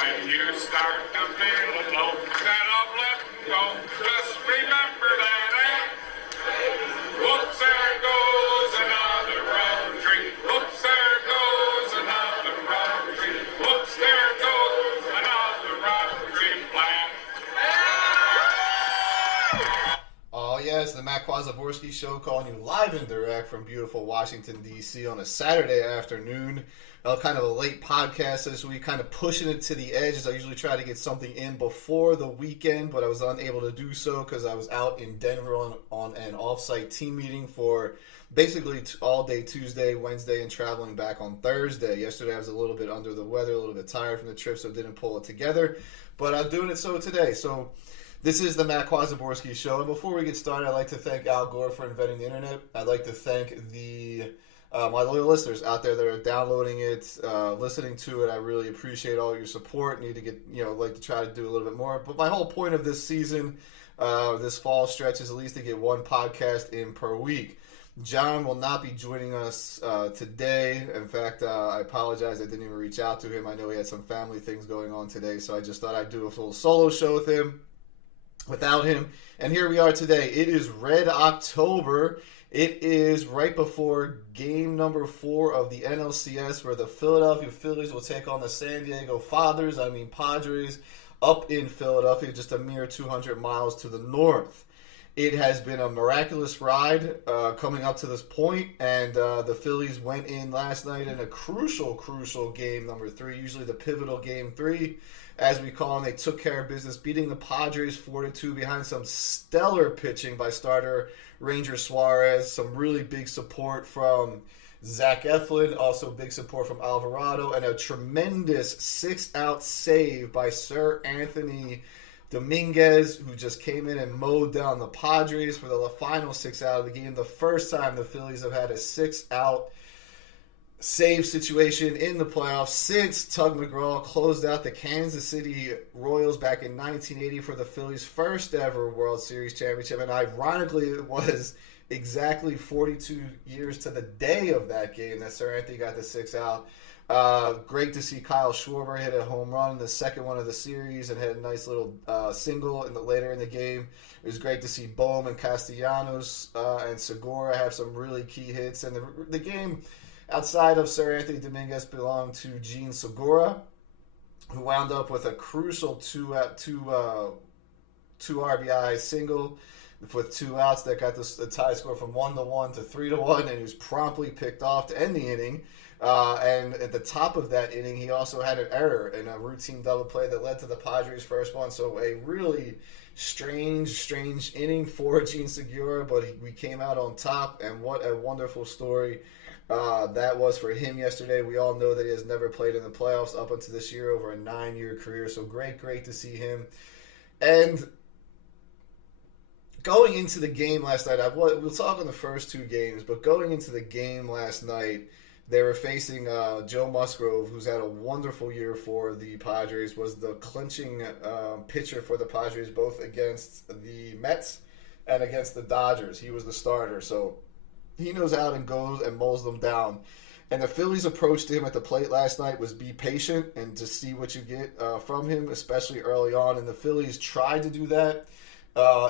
when you start to feel alone, instead of letting go, just remember that whoops, there goes another rubber tree. Whoops, there goes another rubber tree. Whoops, there goes another rubber tree plant. Oh yes, the Matt Kwazaborski Show, calling you live and direct from beautiful Washington, D.C. on a Saturday afternoon. Kind of a late podcast this week, kind of pushing it to the edge, as I usually try to get something in before the weekend, but I was unable to do so because I was out in Denver on an off-site team meeting for basically all day Tuesday, Wednesday, and traveling back on Thursday. Yesterday I was a little bit under the weather, a little bit tired from the trip, so didn't pull it together, but I'm doing it so today. So this is the Matt Kwazaborski Show, and before we get started, I'd like to thank Al Gore for inventing the internet. I'd like to thank my loyal listeners out there that are downloading it, listening to it. I really appreciate all your support. Need to get, like to try to do a little bit more. But my whole point of this season, this fall stretch, is at least to get one podcast in per week. John will not be joining us today. In fact, I apologize. I didn't even reach out to him. I know he had some family things going on today, so I just thought I'd do a little solo show without him. And here we are today. It is Red October. It is right before game number 4 of the NLCS, where the Philadelphia Phillies will take on the San Diego Padres, up in Philadelphia, just a mere 200 miles to the north. It has been a miraculous ride coming up to this point, and the Phillies went in last night in a crucial game number 3, usually the pivotal game 3, as we call them. They took care of business, beating the Padres 4-2 behind some stellar pitching by starter Ranger Suarez, some really big support from Zach Eflin, also big support from Alvarado, and a tremendous 6-out save by Sir Anthony Dominguez, who just came in and mowed down the Padres for the final 6 out of the game. The first time the Phillies have had a 6-out save situation in the playoffs since Tug McGraw closed out the Kansas City Royals back in 1980 for the Phillies' first ever World Series championship. And ironically, it was exactly 42 years to the day of that game that Sir Anthony got the 6-out. Great to see Kyle Schwarber hit a home run, the second one of the series, and had a nice little single later in the game. It was great to see Bohm and Castellanos and Segura have some really key hits. And the game outside of Sir Anthony Dominguez belonged to Gene Segura, who wound up with a crucial two RBI single with 2 outs that got the tie score from 1-1 to 3-1, and he was promptly picked off to end the inning. And at the top of that inning, he also had an error in a routine double play that led to the Padres' first one. So a really strange inning for Gene Segura, but we came out on top, and what a wonderful story that was for him yesterday. We all know that he has never played in the playoffs up until this year, over a 9-year career. So great to see him. And going into the game last night, we'll talk on the first 2 games, but going into the game last night, they were facing Joe Musgrove, who's had a wonderful year for the Padres, was the clinching pitcher for the Padres, both against the Mets and against the Dodgers. He was the starter, so he knows out and goes and mows them down. And the Phillies' approach to him at the plate last night was be patient and to see what you get from him, especially early on. And the Phillies tried to do that.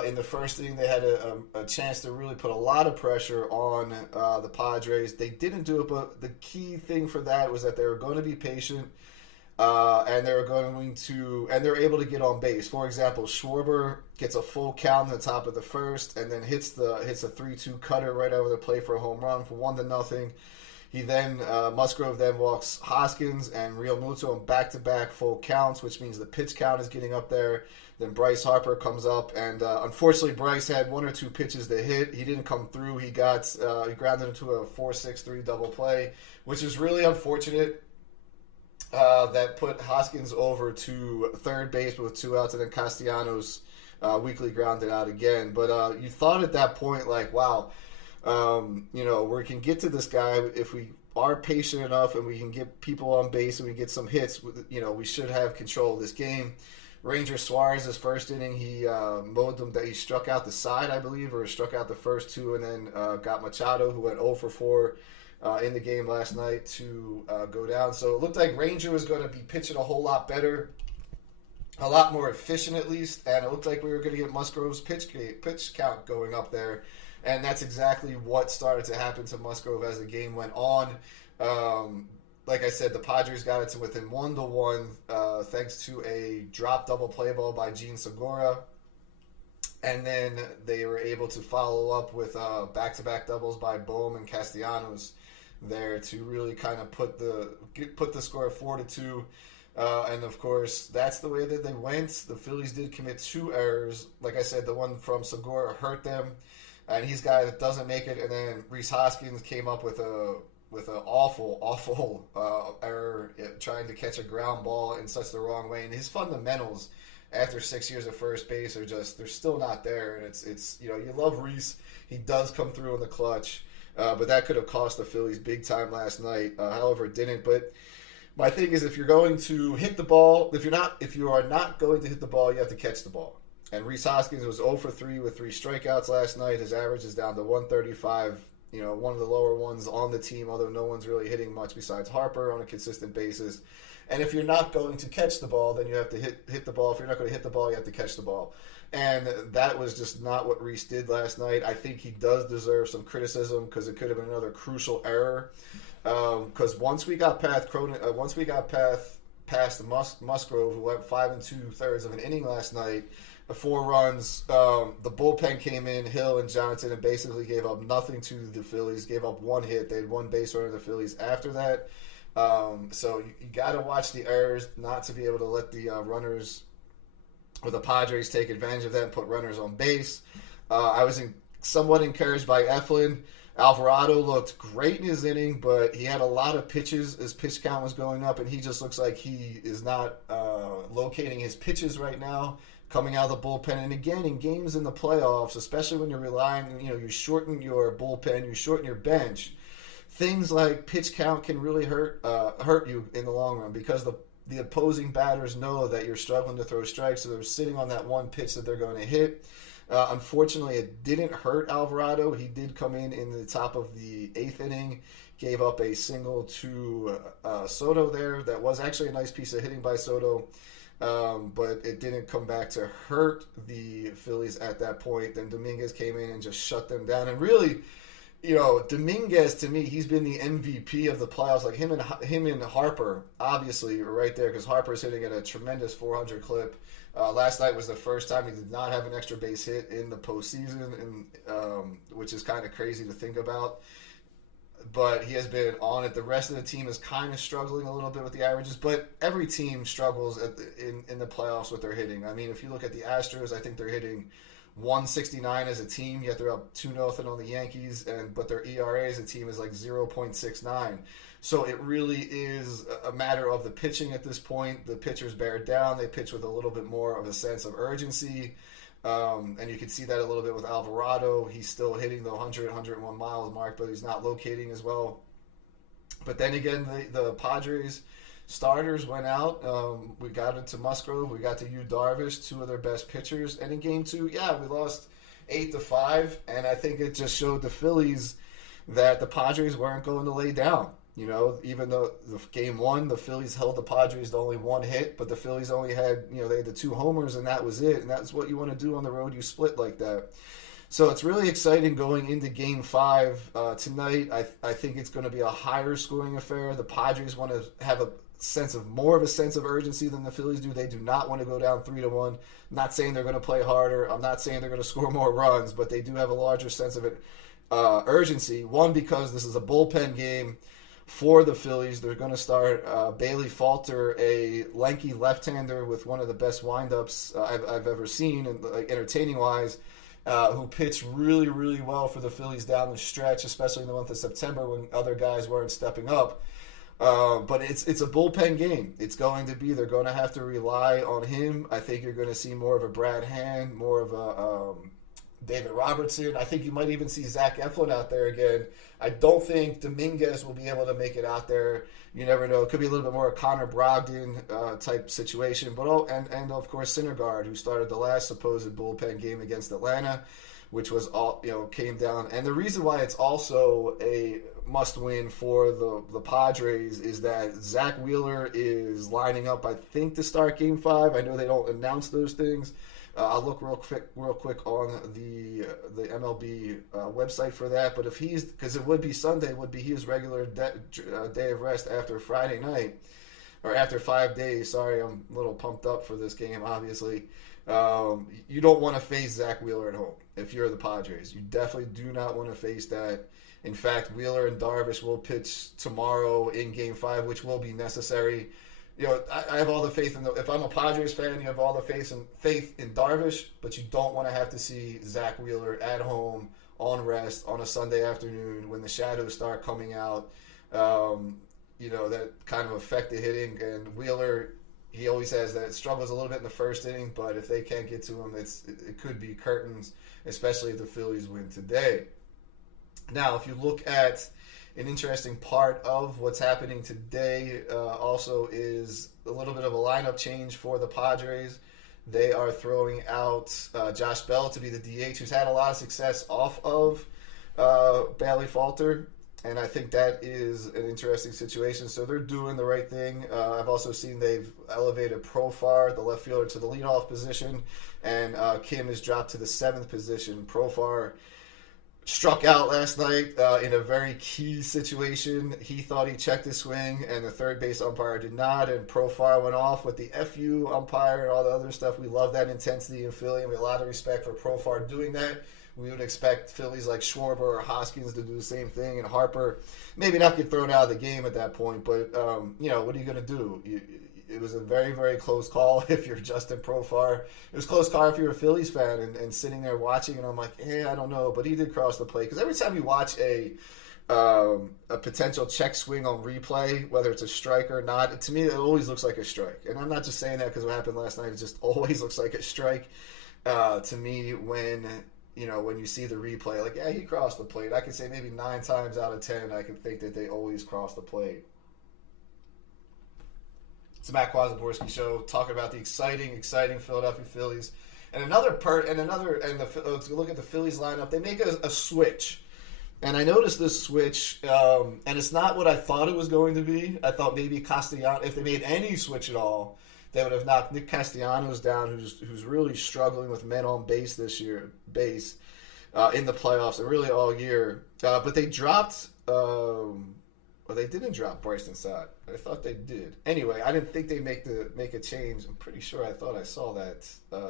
In the first inning, they had a chance to really put a lot of pressure on the Padres. They didn't do it, but the key thing for that was that they were going to be patient, and they were able to get on base. For example, Schwarber gets a full count in the top of the first, and then hits a 3-2 cutter right over the plate for a home run for 1-0. He then Musgrove then walks Hoskins and Real Muto in back-to-back full counts, which means the pitch count is getting up there. Then Bryce Harper comes up, and unfortunately Bryce had 1 or 2 pitches to hit. He didn't come through. He grounded into a 4-6-3 double play, which is really unfortunate. That put Hoskins over to third base with 2 outs, and then Castellanos weakly grounded out again. But you thought at that point, like, wow, we can get to this guy if we are patient enough and we can get people on base and we get some hits. We should have control of this game. Ranger Suarez's first inning, he mowed them. He struck out the side, I believe, or struck out the first 2, and then got Machado, who went 0 for 4 in the game last night, to go down. So it looked like Ranger was going to be pitching a whole lot better a lot more efficient at least, and it looked like we were going to get Musgrove's pitch count going up there, and that's exactly what started to happen to Musgrove as the game went on. Like I said, the Padres got it to within 1-1 thanks to a drop double play ball by Gene Segura. And then they were able to follow up with back-to-back doubles by Bohm and Castellanos there to really kind of put the score 4-2. And of course, that's the way that they went. The Phillies did commit 2 errors. Like I said, the one from Segura hurt them, and he's a guy that doesn't make it. And then Rhys Hoskins came up with an awful error trying to catch a ground ball in such the wrong way. And his fundamentals after 6 years of first base are just, they're still not there. And it's you love Rhys. He does come through in the clutch. But that could have cost the Phillies big time last night. However, it didn't. But my thing is, if you're going to hit the ball, if you are not going to hit the ball, you have to catch the ball. And Rhys Hoskins was 0 for 3 with 3 strikeouts last night. His average is down to 135. One of the lower ones on the team, although no one's really hitting much besides Harper on a consistent basis. And if you're not going to catch the ball, then you have to hit the ball. If you're not going to hit the ball, you have to catch the ball. And that was just not what Rhys did last night. I think he does deserve some criticism because it could have been another crucial error. Because once we got past Musgrove, who went 5 2/3 of an inning last night, 4 runs. The bullpen came in, Hill and Johnson, and basically gave up nothing to the Phillies. Gave up 1 hit. They had 1 base runner to the Phillies after that. So you got to watch the errors, not to be able to let the runners or the Padres take advantage of that and put runners on base. I was somewhat encouraged by Eflin. Alvarado looked great in his inning, but he had a lot of pitches. His pitch count was going up, and he just looks like he is not locating his pitches right now, coming out of the bullpen. And again, in games in the playoffs, especially when you're relying, you shorten your bullpen, you shorten your bench, things like pitch count can really hurt you in the long run because the opposing batters know that you're struggling to throw strikes, so they're sitting on that one pitch that they're going to hit. Unfortunately, it didn't hurt Alvarado. He did come in the top of the 8th inning, gave up a single to Soto there. That was actually a nice piece of hitting by Soto, but it didn't come back to hurt the Phillies at that point. Then Dominguez came in and just shut them down. And really, Dominguez, to me, he's been the MVP of the playoffs. Like him and Harper, obviously, are right there because Harper's hitting at a tremendous 400 clip. Last night was the first time he did not have an extra base hit in the postseason, and which is kind of crazy to think about. But he has been on it. The rest of the team is kind of struggling a little bit with the averages, but every team struggles in the playoffs with their hitting. I mean, if you look at the Astros, I think they're hitting 169 as a team, yet they're up 2-0 on the Yankees, but their ERA as a team is like 0.69. So it really is a matter of the pitching at this point. The pitchers bear down. They pitch with a little bit more of a sense of urgency. And you can see that a little bit with Alvarado. He's still hitting the 100, 101 miles mark, but he's not locating as well. But then again, the Padres starters went out. We got into Musgrove. We got to Yu Darvish, 2 of their best pitchers. And in Game 2, we lost 8-5. And I think it just showed the Phillies that the Padres weren't going to lay down. Even though Game 1, the Phillies held the Padres to only 1 hit, but the Phillies only had, they had the 2 homers, and that was it. And that's what you want to do on the road. You split like that. So it's really exciting going into Game 5 tonight. I think it's going to be a higher scoring affair. The Padres want to have more of a sense of urgency than the Phillies do. They do not want to go down 3-1. I'm not saying they're going to play harder. I'm not saying they're going to score more runs, but they do have a larger sense of urgency. One, because this is a bullpen game for the Phillies. They're going to start Bailey Falter, a lanky left-hander with one of the best windups I've ever seen, and entertaining-wise, who pitched really, really well for the Phillies down the stretch, especially in the month of September when other guys weren't stepping up. But it's a bullpen game. It's going to be. They're going to have to rely on him. I think you're going to see more of a Brad Hand, more of a David Robertson. I think you might even see Zach Eflin out there again. I don't think Dominguez will be able to make it out there. You never know. It could be a little bit more a Connor Brogdon type situation. But and of course Syndergaard, who started the last supposed bullpen game against Atlanta. which was all came down. And the reason why it's also a must-win for the Padres is that Zach Wheeler is lining up, I think, to start Game 5. I know they don't announce those things. I'll look real quick on the MLB website for that. But if because it would be Sunday, would be his regular day of rest after Friday night, or after 5 days. Sorry, I'm a little pumped up for this game, obviously. You don't want to face Zach Wheeler at home if you're the Padres. You definitely do not want to face that. In fact, Wheeler and Darvish will pitch tomorrow in Game 5, which will be necessary. I have all the faith in if I'm a Padres fan, you have all the faith in Darvish, but you don't want to have to see Zach Wheeler at home on rest on a Sunday afternoon when the shadows start coming out. That kind of affect the hitting. And Wheeler, he always has that, struggles a little bit in the first inning, but if they can't get to him, it could be curtains, especially if the Phillies win today. Now, if you look at an interesting part of what's happening today also is a little bit of a lineup change for the Padres. They are throwing out Josh Bell to be the DH, who's had a lot of success off of Bailey Falter, and I think that is an interesting situation. So they're doing the right thing. I've also seen they've elevated Profar, the left fielder, to the leadoff position, and Kim is dropped to the 7th position. Profar struck out last night in a very key situation. He thought he checked his swing, and the third base umpire did not, and Profar went off with the FU umpire and all the other stuff. We love that intensity in Philly, and we have a lot of respect for Profar doing that. We would expect Phillies like Schwarber or Hoskins to do the same thing, and Harper maybe not get thrown out of the game at that point, but what are you going to do? It was a very, very close call if you're Justin Profar. It was a close call if you're a Phillies fan and sitting there watching, and I'm like, I don't know. But he did cross the plate. Because every time you watch a potential check swing on replay, whether it's a strike or not, to me it always looks like a strike. And I'm not just saying that because what happened last night. It just always looks like a strike to me when you see the replay. Like, he crossed the plate. I could say maybe 9 times out of 10 I can think that they always cross the plate. It's the Matt Kwazaborski Show, talking about the exciting Philadelphia Phillies. And let's look at the Phillies lineup. They make a switch. And I noticed this switch, and it's not what I thought it was going to be. I thought maybe Castellanos, if they made any switch at all, they would have knocked Nick Castellanos down, who's really struggling with men on base this year, in the playoffs, and really all year. But they dropped... Well, they didn't drop Bryson Stott. I thought they did. Anyway, I didn't think they'd make a change. I'm pretty sure I thought I saw that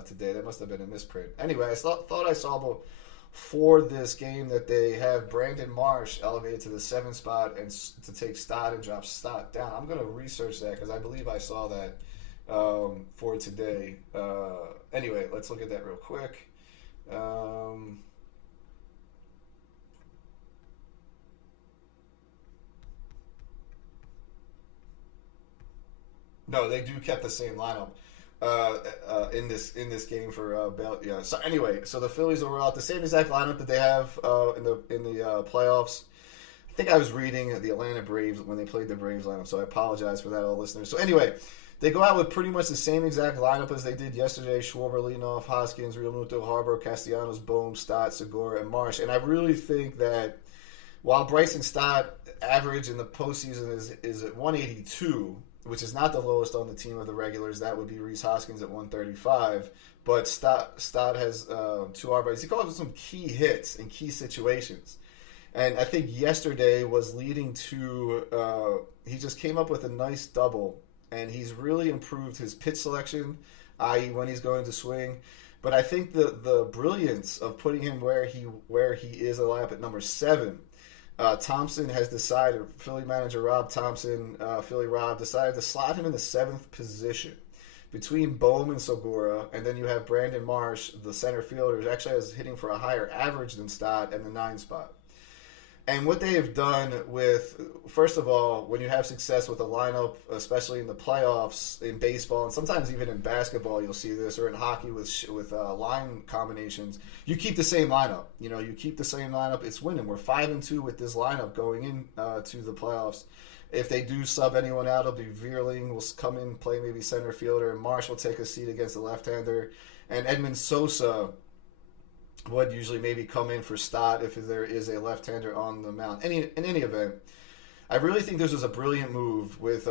today. That must have been a misprint. Anyway, I thought I saw for this game that they have Brandon Marsh elevated to the 7th spot and to take Stott and drop Stott down. I'm going to research that because I believe I saw that for today. Anyway, let's look at that real quick. No, they do kept the same lineup in this game for Bell. Yeah. So anyway, so the Phillies overall the same exact lineup that they have in the playoffs. I think I was reading the Atlanta Braves when they played the Braves lineup, so I apologize for that, all listeners. So anyway, they go out with pretty much the same exact lineup as they did yesterday. Schwarber leading off, Hoskins, Realmuto, Harper, Castellanos, Bohm, Stott, Segura, and Marsh. And I really think that while Bryson Stott average in the postseason is at 182, which is not the lowest on the team of the regulars. That would be Rhys Hoskins at 135. But Stott has 2 RBIs. He called up some key hits in key situations. And I think yesterday was leading to he just came up with a nice double. And he's really improved his pitch selection, i.e. when he's going to swing. But I think the brilliance of putting him where he is in the lineup at number 7. Thompson has decided, Philly manager Rob Thompson, Philly Rob, decided to slot him in the 7th position between Bohm and Segura, and then you have Brandon Marsh, the center fielder, who actually is hitting for a higher average than Stott in the 9 spot. And what they have done with, first of all, when you have success with a lineup, especially in the playoffs, in baseball, and sometimes even in basketball, you'll see this, or in hockey with line combinations, you keep the same lineup. You keep the same lineup. It's winning. We're 5-2 with this lineup going in to the playoffs. If they do sub anyone out, it'll be Vierling will come in, play maybe center fielder, and Marsh will take a seat against the left-hander. And Edmund Sosa would usually maybe come in for Stott if there is a left-hander on the mound. In any event, I really think this was a brilliant move with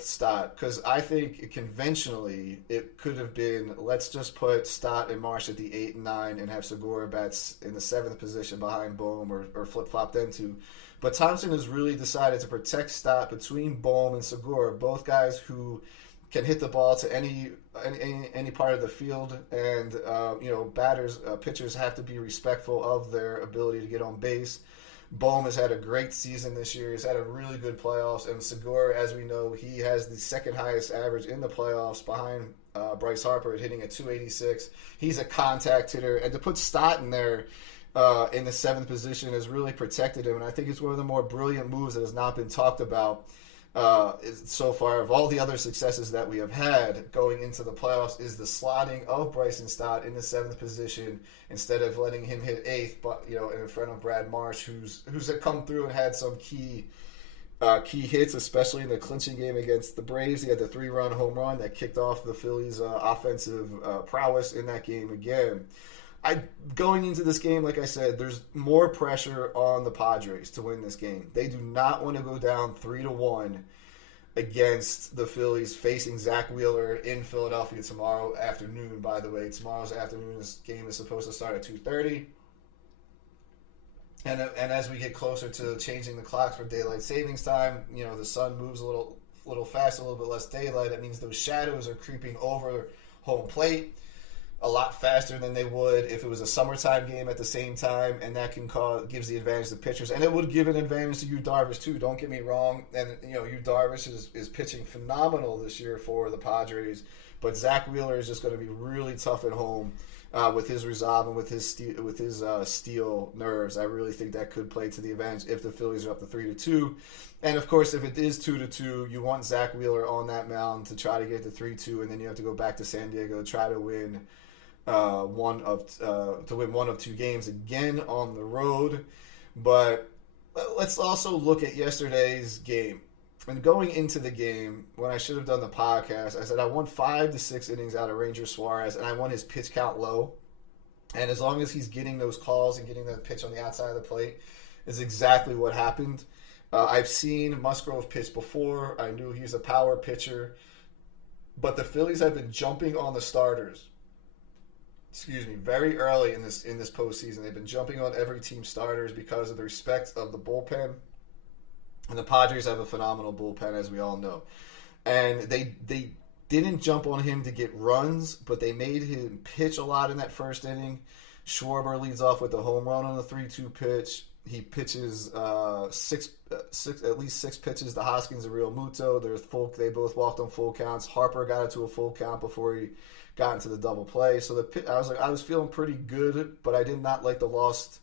Stott, because I think conventionally it could have been, let's just put Stott and Marsh at the 8 and 9 and have Segura bats in the 7th position behind Bohm, or flip-flop them two. But Thompson has really decided to protect Stott between Bohm and Segura, both guys who can hit the ball to any part of the field, and pitchers have to be respectful of their ability to get on base. Bohm has had a great season this year. He's had a really good playoffs. And Segura, as we know, he has the second highest average in the playoffs behind Bryce Harper at hitting at 286. He's a contact hitter. And to put Stott in there in the 7th position has really protected him. And I think it's one of the more brilliant moves that has not been talked about so far. Of all the other successes that we have had going into the playoffs, is the slotting of Bryson Stott in the 7th position instead of letting him hit 8th, but in front of Brad Marsh, who's come through and had some key hits, especially in the clinching game against the Braves. He had the 3-run home run that kicked off the Phillies' offensive prowess in that game again. Going into this game, like I said, there's more pressure on the Padres to win this game. They do not want to go down 3-1 against the Phillies, facing Zach Wheeler in Philadelphia tomorrow afternoon. By the way, tomorrow's afternoon game is supposed to start at 2:30. And as we get closer to changing the clocks for daylight savings time, the sun moves a little faster, a little bit less daylight. That means those shadows are creeping over home plate a lot faster than they would if it was a summertime game at the same time, and that gives the advantage to pitchers, and it would give an advantage to Yu Darvish too. Don't get me wrong, and Yu Darvish is pitching phenomenal this year for the Padres, but Zach Wheeler is just going to be really tough at home with his resolve and with his steel nerves. I really think that could play to the advantage if the Phillies are up to 3-2. And of course, if it is 2-2, you want Zach Wheeler on that mound to try to get to 3-2, and then you have to go back to San Diego to try to win one of two games again on the road. But let's also look at yesterday's game. And going into the game, when I should have done the podcast, I said I want 5 to 6 innings out of Ranger Suarez, and I want his pitch count low. And as long as he's getting those calls and getting that pitch on the outside of the plate, is exactly what happened. I've seen Musgrove pitch before. I knew he's a power pitcher. But the Phillies have been jumping on the starters. Very early in this postseason. They've been jumping on every team's starters because of the respect of the bullpen. And the Padres have a phenomenal bullpen, as we all know. And they didn't jump on him to get runs, but they made him pitch a lot in that first inning. Schwarber leads off with a home run on the 3-2 pitch. He pitches at least 6 pitches to Hoskins and Real Muto. They both walked on full counts. Harper got it to a full count before he got into the double play. So I was feeling pretty good, but I did not like the lost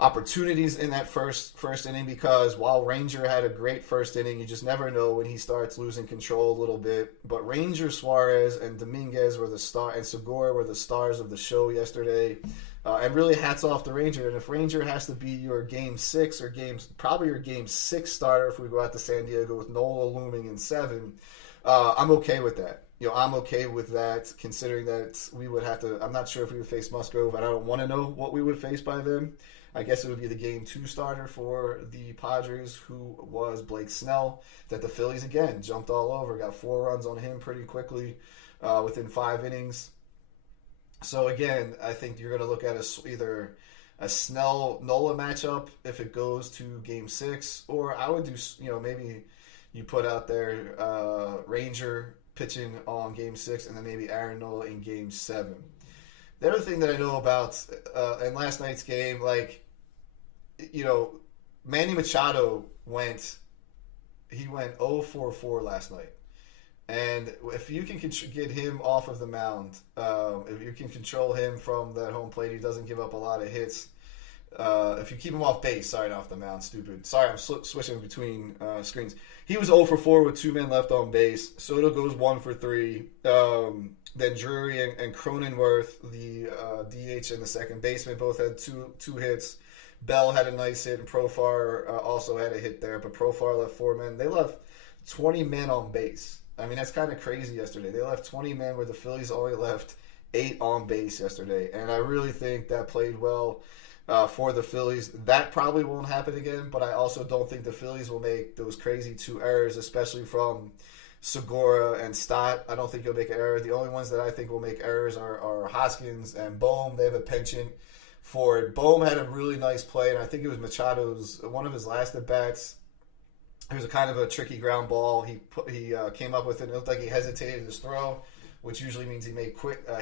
opportunities in that first inning, because while Ranger had a great first inning, you just never know when he starts losing control a little bit. But Ranger, Suarez, and Dominguez were and Segura were the stars of the show yesterday. And really hats off to Ranger. And if Ranger has to be your game 6 or probably your game 6 starter if we go out to San Diego with Nola looming in 7, I'm okay with that. I'm okay with that, considering that we would have to. I'm not sure if we would face Musgrove, and I don't want to know what we would face by then. I guess it would be the game 2 starter for the Padres, who was Blake Snell, that the Phillies, again, jumped all over. Got 4 runs on him pretty quickly within 5 innings. So, again, I think you're going to look at either a Snell-Nola matchup if it goes to game 6, or I would do, maybe you put out there Ranger pitching on game 6, and then maybe Aaron Nola in game 7. The other thing that I know about in last night's game, Manny Machado went 0-4-4 last night. And if you can get him off of the mound, if you can control him from that home plate, he doesn't give up a lot of hits. If you keep him off base, sorry, not off the mound, stupid. Sorry, I'm switching between screens. He was 0-4 with 2 men left on base. Soto goes 1-3. Then Drury and Cronenworth, the DH and the second baseman, both had two hits. Bell had a nice hit, and Profar also had a hit there, but Profar left 4 men. They left 20 men on base. I mean, that's kind of crazy yesterday. They left 20 men where the Phillies only left 8 on base yesterday, and I really think that played well for the Phillies. That probably won't happen again, but I also don't think the Phillies will make those crazy 2 errors, especially from Segura and Stott. I don't think he'll make an error. The only ones that I think will make errors are Hoskins and Bohm. They have a penchant for it. Bohm had a really nice play, and I think it was Machado's one of his last at bats. It was a kind of a tricky ground ball. He came up with it. It looked like he hesitated his throw, which usually means he may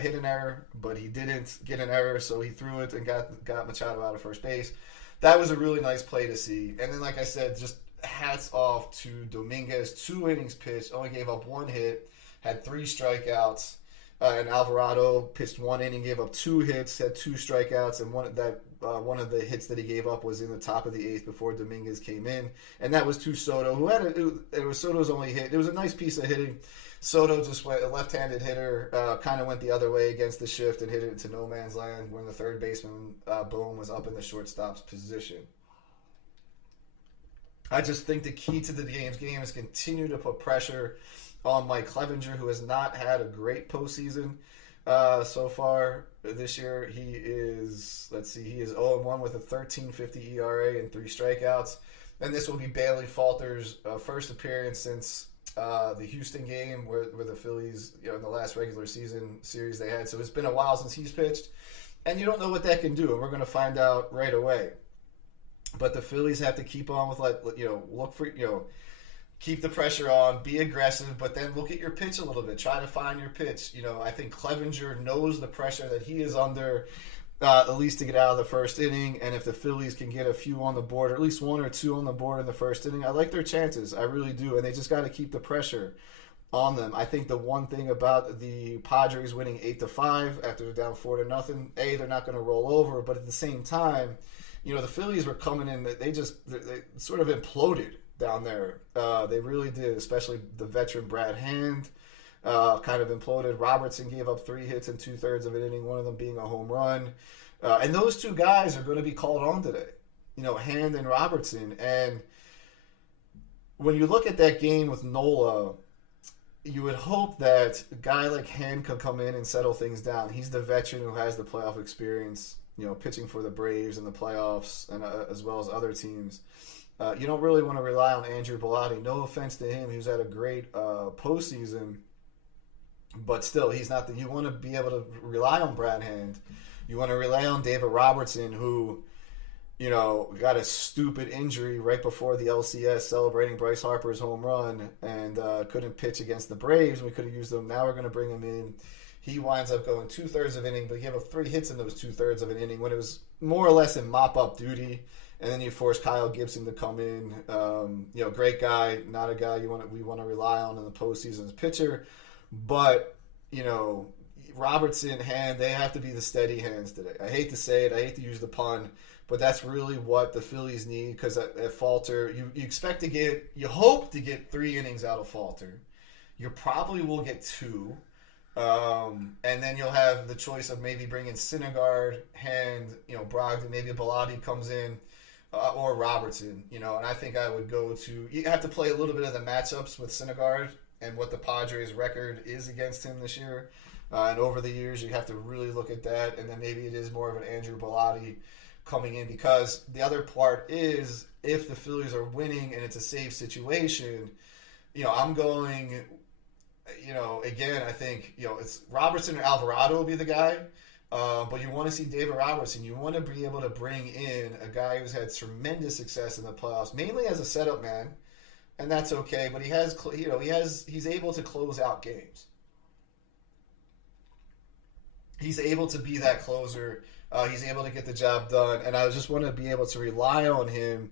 hit an error, but he didn't get an error, so he threw it and got Machado out of first base. That was a really nice play to see. And then, like I said, just hats off to Dominguez. 2 innings pitched, only gave up 1 hit, had 3 strikeouts. And Alvarado pitched 1 inning, gave up 2 hits, had 2 strikeouts, and one of the hits that he gave up was in the top of the 8th before Dominguez came in, and that was to Soto, who had it was Soto's only hit. It was a nice piece of hitting. Soto just went a left-handed hitter, kind of went the other way against the shift and hit it to no man's land when the third baseman Bohm was up in the shortstop's position. I just think the key to the game is continue to put pressure on Mike Clevinger, who has not had a great postseason so far this year. He is 0-1 with a 13.50 ERA and 3 strikeouts. And this will be Bailey Falter's first appearance since the Houston game where the Phillies, in the last regular season series they had. So it's been a while since he's pitched. And you don't know what that can do, and we're going to find out right away. But the Phillies have to keep on with, look for, keep the pressure on, be aggressive, but then look at your pitch a little bit. Try to find your pitch. I think Clevinger knows the pressure that he is under, at least to get out of the first inning. And if the Phillies can get a few on the board, or at least 1 or 2 on the board in the first inning, I like their chances. I really do. And they just got to keep the pressure on them. I think the one thing about the Padres winning 8-5 after they're down 4-0, they're not going to roll over, but at the same time, the Phillies were coming in, they sort of imploded down there. They really did, especially the veteran Brad Hand kind of imploded. Robertson gave up 3 hits in 2/3 of an inning, one of them being a home run. And those 2 guys are going to be called on today, Hand and Robertson. And when you look at that game with Nola, you would hope that a guy like Hand could come in and settle things down. He's the veteran who has the playoff experience, pitching for the Braves in the playoffs and as well as other teams. You don't really want to rely on Andrew Bellotti. No offense to him, who's had a great postseason, but still, he's not you want to be able to rely on Brad Hand. You want to rely on David Robertson, who, got a stupid injury right before the LCS, celebrating Bryce Harper's home run, and couldn't pitch against the Braves. We could have used him. Now we're going to bring him in. He winds up going 2/3 of an inning, but he gave up 3 hits in those 2/3 of an inning when it was more or less in mop-up duty. And then you force Kyle Gibson to come in. Great guy, not a guy we want to rely on in the postseason as pitcher. But, Robertson, Hand, they have to be the steady hands today. I hate to say it. I hate to use the pun. But that's really what the Phillies need, because at Falter, you hope to get 3 innings out of Falter. You probably will get 2. And then you'll have the choice of maybe bringing Syndergaard, Hand, Brogdon, maybe Bellotti comes in, or Robertson, and I think I would go to, you have to play a little bit of the matchups with Syndergaard and what the Padres' record is against him this year. And over the years, you have to really look at that, and then maybe it is more of an Andrew Bellotti coming in, because the other part is, if the Phillies are winning and it's a safe situation, I'm going... again, I think, it's Robertson or Alvarado will be the guy. But you want to see David Robertson. You want to be able to bring in a guy who's had tremendous success in the playoffs, mainly as a setup man, and that's okay. But he's able to close out games. He's able to be that closer. He's able to get the job done, and I just want to be able to rely on him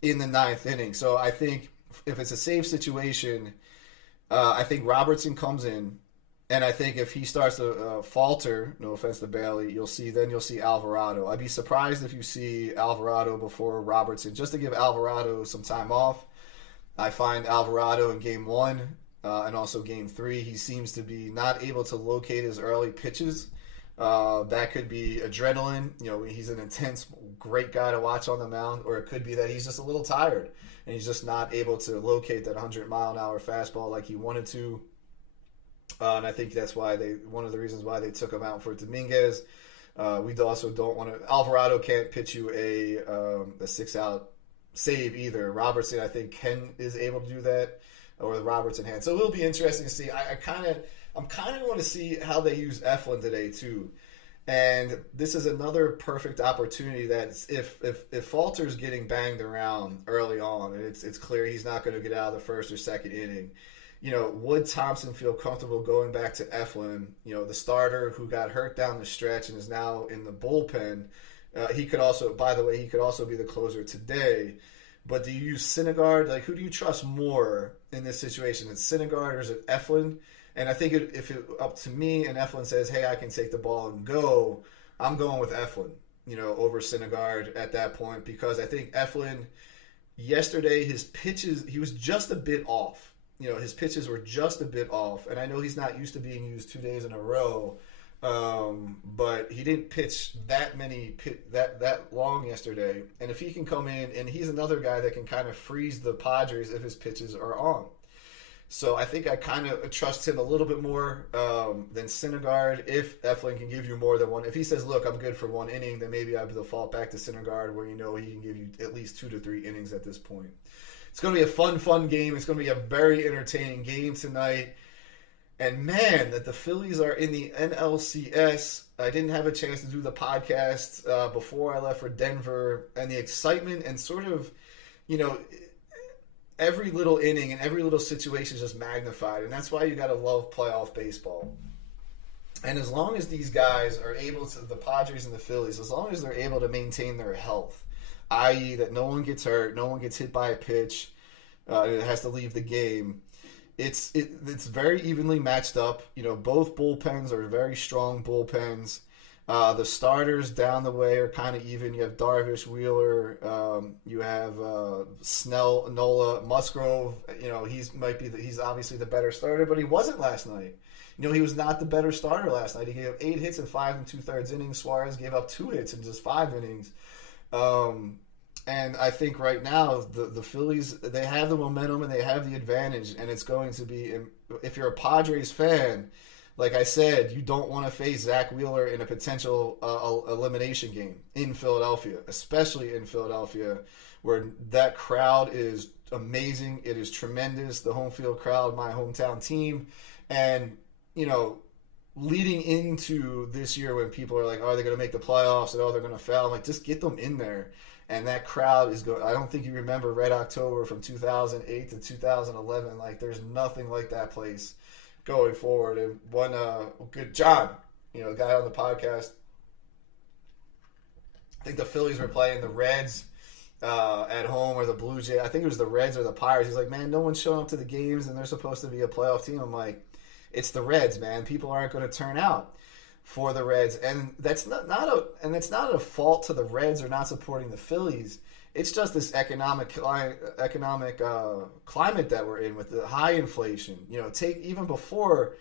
in the 9th inning. So I think if it's a safe situation, I think Robertson comes in. And I think if he starts to falter, no offense to Bailey, you'll see Alvarado. I'd be surprised if you see Alvarado before Robertson, just to give Alvarado some time off. I find Alvarado in Game 1 and also Game 3, he seems to be not able to locate his early pitches. That could be adrenaline. He's an intense, great guy to watch on the mound. Or it could be that he's just a little tired and he's just not able to locate that 100-mile-an-hour fastball like he wanted to. And I think that's why one of the reasons why they took him out for Dominguez. We also don't want to. Alvarado can't pitch you a 6-out save either. Robertson, I think, is able to do that, or the Robertson hand. So it'll be interesting to see. I'm kind of want to see how they use Eflin today too. And this is another perfect opportunity that if Falter's getting banged around early on, and it's clear he's not going to get out of the first or second inning, would Thompson feel comfortable going back to Eflin, the starter who got hurt down the stretch and is now in the bullpen? He could also, by the way, be the closer today. But do you use Syndergaard? Like, who do you trust more in this situation? Is it Syndergaard or is it Eflin? And I think if it up to me and Eflin says, hey, I can take the ball and go, I'm going with Eflin, over Syndergaard at that point, because I think Eflin, yesterday, his pitches, he was just a bit off. His pitches were just a bit off. And I know he's not used to being used 2 days in a row, but he didn't pitch that long yesterday. And if he can come in, and he's another guy that can kind of freeze the Padres if his pitches are on. So I think I kind of trust him a little bit more than Syndergaard if Eflin can give you more than one. If he says, look, I'm good for 1 inning, then maybe I default back to Syndergaard where he can give you at least 2 to 3 innings at this point. It's going to be a fun game. It's going to be a very entertaining game tonight. And man, that the Phillies are in the NLCS. I didn't have a chance to do the podcast before I left for Denver. And the excitement and sort of, every little inning and every little situation is just magnified. And that's why you got to love playoff baseball. And as long as these guys are able to, the Padres and the Phillies, as long as they're able to maintain their health, i.e. that no one gets hurt, no one gets hit by a pitch, it has to leave the game, it's very evenly matched up. Both bullpens are very strong bullpens. The starters down the way are kind of even. You have Darvish, Wheeler, you have Snell, Nola, Musgrove. He's obviously the better starter, but he wasn't last night. He was not the better starter last night. He gave 8 hits in 5 2/3 innings. Suarez gave up 2 hits in just 5 innings. And I think right now the Phillies, they have the momentum and they have the advantage, and it's going to be, if you're a Padres fan, like I said, you don't want to face Zach Wheeler in a potential elimination game in Philadelphia, especially in Philadelphia, where that crowd is amazing. It is tremendous. The home field crowd, my hometown team. And, leading into this year when people are like, oh, they're going to make the playoffs and, oh, they're going to fail, I'm like, just get them in there. And that crowd is going. I don't think you remember Red October from 2008 to 2011. Like, there's nothing like that place going forward. And one good John, guy on the podcast, I think the Phillies were playing the Reds at home, or the Blue Jays. I think it was the Reds or the Pirates. He's like, man, no one's showing up to the games, and they're supposed to be a playoff team. I'm like, it's the Reds, man. People aren't going to turn out for the Reds, and that's not a fault to the Reds or not supporting the Phillies. It's just this economic climate that we're in with the high inflation. Even before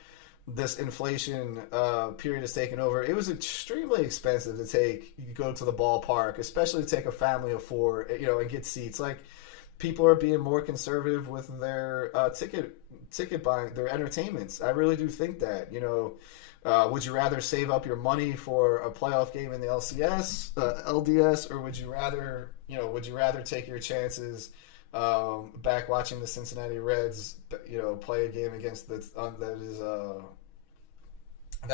this inflation period is taken over, it was extremely expensive to go to the ballpark, especially to take a family of 4, and get seats. Like, people are being more conservative with their ticket buying, their entertainments. I really do think that. Would you rather save up your money for a playoff game in the LDS, or would you rather take your chances back watching the Cincinnati Reds, play a game against that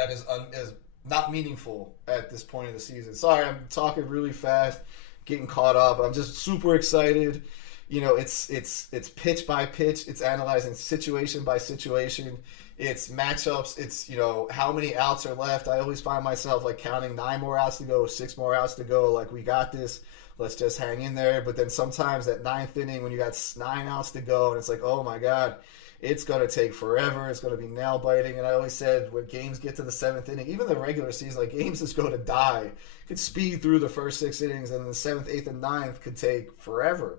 is not meaningful at this point of the season? Sorry, I'm talking really fast, getting caught up. I'm just super excited. It's pitch by pitch. It's analyzing situation by situation. It's matchups. It's, how many outs are left. I always find myself like counting 9 more outs to go, 6 more outs to go. Like, we got this. Let's just hang in there. But then sometimes that 9th inning, when you got 9 outs to go, and it's like, oh my God, it's going to take forever. It's going to be nail biting. And I always said, when games get to the 7th inning, even the regular season, like, games just go to die. Could speed through the first 6 innings, and the 7th, 8th, and 9th could take forever.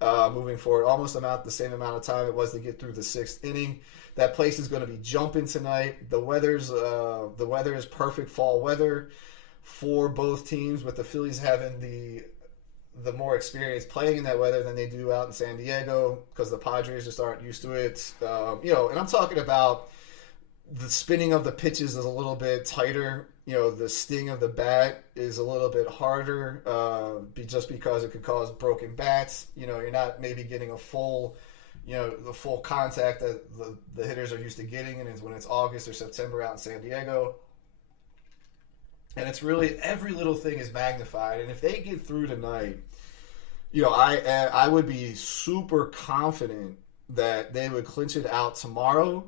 Moving forward, almost the same amount of time it was to get through the 6th inning. That place is going to be jumping tonight. The weather is perfect fall weather for both teams, with the Phillies having the more experience playing in that weather than they do out in San Diego, because the Padres just aren't used to it. And I'm talking about the spinning of the pitches is a little bit tighter. The sting of the bat is a little bit harder, just because it could cause broken bats. You're not maybe getting a full, the full contact that the hitters are used to getting, and when it's August or September out in San Diego. And it's really, every little thing is magnified. And if they get through tonight, I would be super confident that they would clinch it out tomorrow.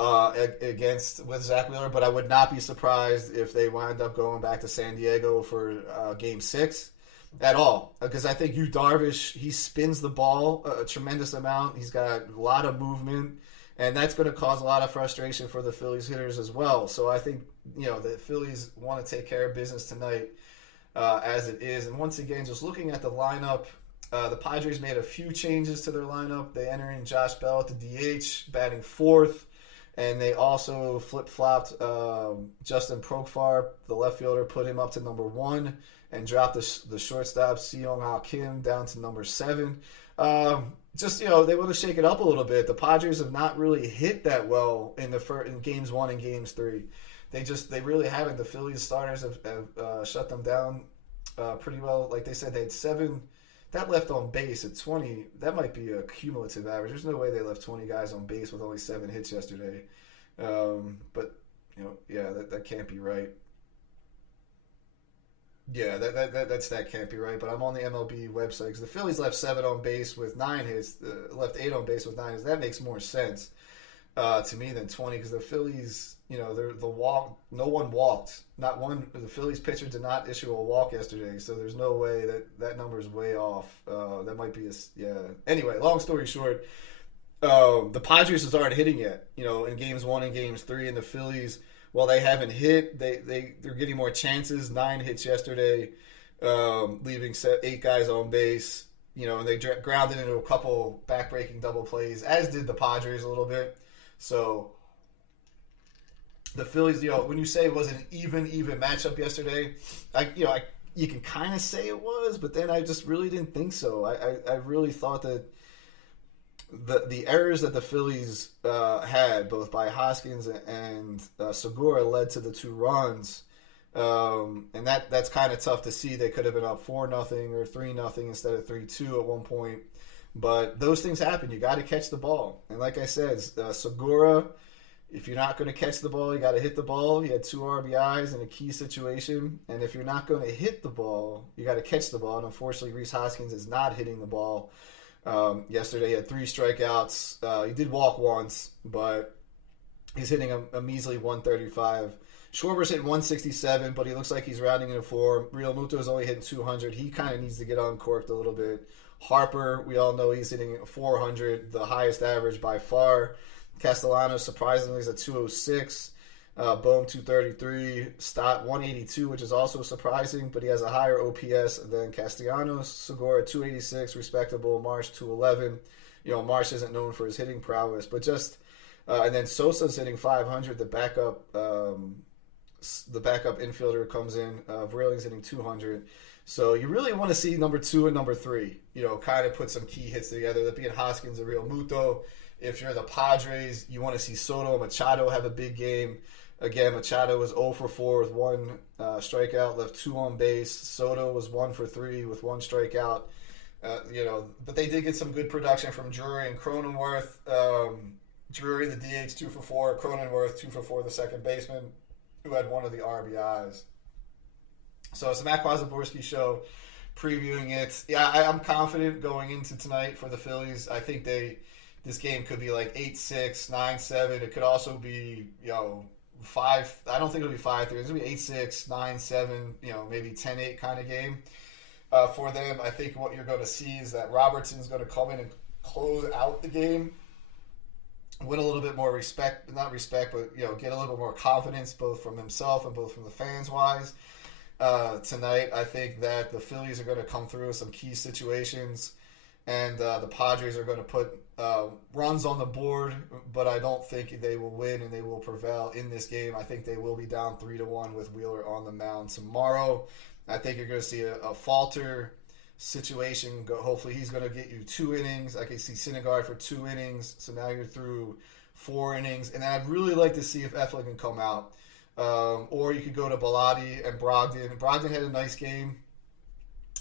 With Zach Wheeler, but I would not be surprised if they wind up going back to San Diego for Game 6 at all. Because I think Darvish, he spins the ball a tremendous amount. He's got a lot of movement, and that's going to cause a lot of frustration for the Phillies hitters as well. So I think, the Phillies want to take care of business tonight as it is. And once again, just looking at the lineup, the Padres made a few changes to their lineup. They enter in Josh Bell at the DH, batting fourth. And they also flip-flopped Justin Profar, the left fielder, put him up to number 1 and dropped the shortstop, Seong-Ha Kim, down to number 7. They want to shake it up a little bit. The Padres have not really hit that well in Games 1 and Games 3. They really haven't. The Phillies starters have shut them down pretty well. Like they said, they had 7... That left on base at 20, that might be a cumulative average. There's no way they left 20 guys on base with only 7 hits yesterday. But that can't be right. Yeah, that stat can't be right. But I'm on the MLB website because the Phillies left 7 on base with 9 hits, left 8 on base with 9 hits. That makes more sense to me than 20 because the Phillies, the walk, no one walked. Not one. The Phillies pitcher did not issue a walk yesterday, so there's no way that number is way off. That might be Anyway, long story short, the Padres just aren't hitting yet. In Games 1 and Games 3, and the Phillies, while they haven't hit, they're getting more chances. 9 hits yesterday, leaving 8 guys on base. And they grounded into a couple back-breaking double plays, as did the Padres a little bit. So the Phillies, when you say it was an even matchup yesterday, you can kind of say it was, but then I just really didn't think so. I really thought that the errors that the Phillies had, both by Hoskins and Segura, led to the 2 runs. And that's kind of tough to see. They could have been up 4-0 or 3-0 instead of 3-2 at one point. But those things happen. You got to catch the ball. And like I said, Segura, if you're not going to catch the ball, you got to hit the ball. He had 2 RBIs in a key situation. And if you're not going to hit the ball, you got to catch the ball. And unfortunately, Rhys Hoskins is not hitting the ball. Yesterday, he had 3 strikeouts. He did walk once, but he's hitting a measly 135. Schwarber's hitting 167, but he looks like he's rounding into form. Real Muto's only hitting 200. He kind of needs to get uncorked a little bit. Harper, we all know he's hitting 400, the highest average by far. Castellanos, surprisingly, is at 206. Bohm, 233. Stott, 182, which is also surprising, but he has a higher OPS than Castellanos. Segura, 286, respectable. Marsh, 211. Marsh isn't known for his hitting prowess, but just... and then Sosa's hitting 500, the backup infielder comes in. Vreling's hitting 200. So you really want to see number 2 and number 3, kind of put some key hits together. That being Hoskins and Real Muto. If you're the Padres, you want to see Soto, Machado have a big game. Again, Machado was 0 for 4 with 1 strikeout, left 2 on base. Soto was 1 for 3 with 1 strikeout. But they did get some good production from Drury and Cronenworth. Drury, the DH, 2 for 4. Cronenworth, 2 for 4, the second baseman, who had 1 of the RBIs. So it's the Matt Kwasaborski show, previewing it. Yeah, I'm confident going into tonight for the Phillies. I think this game could be like 8-6, 9-7. It could also be 5. I don't think it'll be 5-3. It's gonna be 8-6, 9-7. Maybe 10-8 kind of game for them. I think what you're going to see is that Robertson's going to come in and close out the game. Win a little bit more not respect, but get a little bit more confidence, both from himself and both from the fans wise. Tonight, I think that the Phillies are going to come through with some key situations, and the Padres are going to put runs on the board, but I don't think they will win and they will prevail in this game. I think they will be down 3-1 with Wheeler on the mound tomorrow. I think you're going to see a falter situation. Hopefully he's going to get you 2 innings. I can see Syndergaard for 2 innings. So now you're through 4 innings, and I'd really like to see if Eflin can come out. Or you could go to Bilotti and Brogdon. Brogdon had a nice game,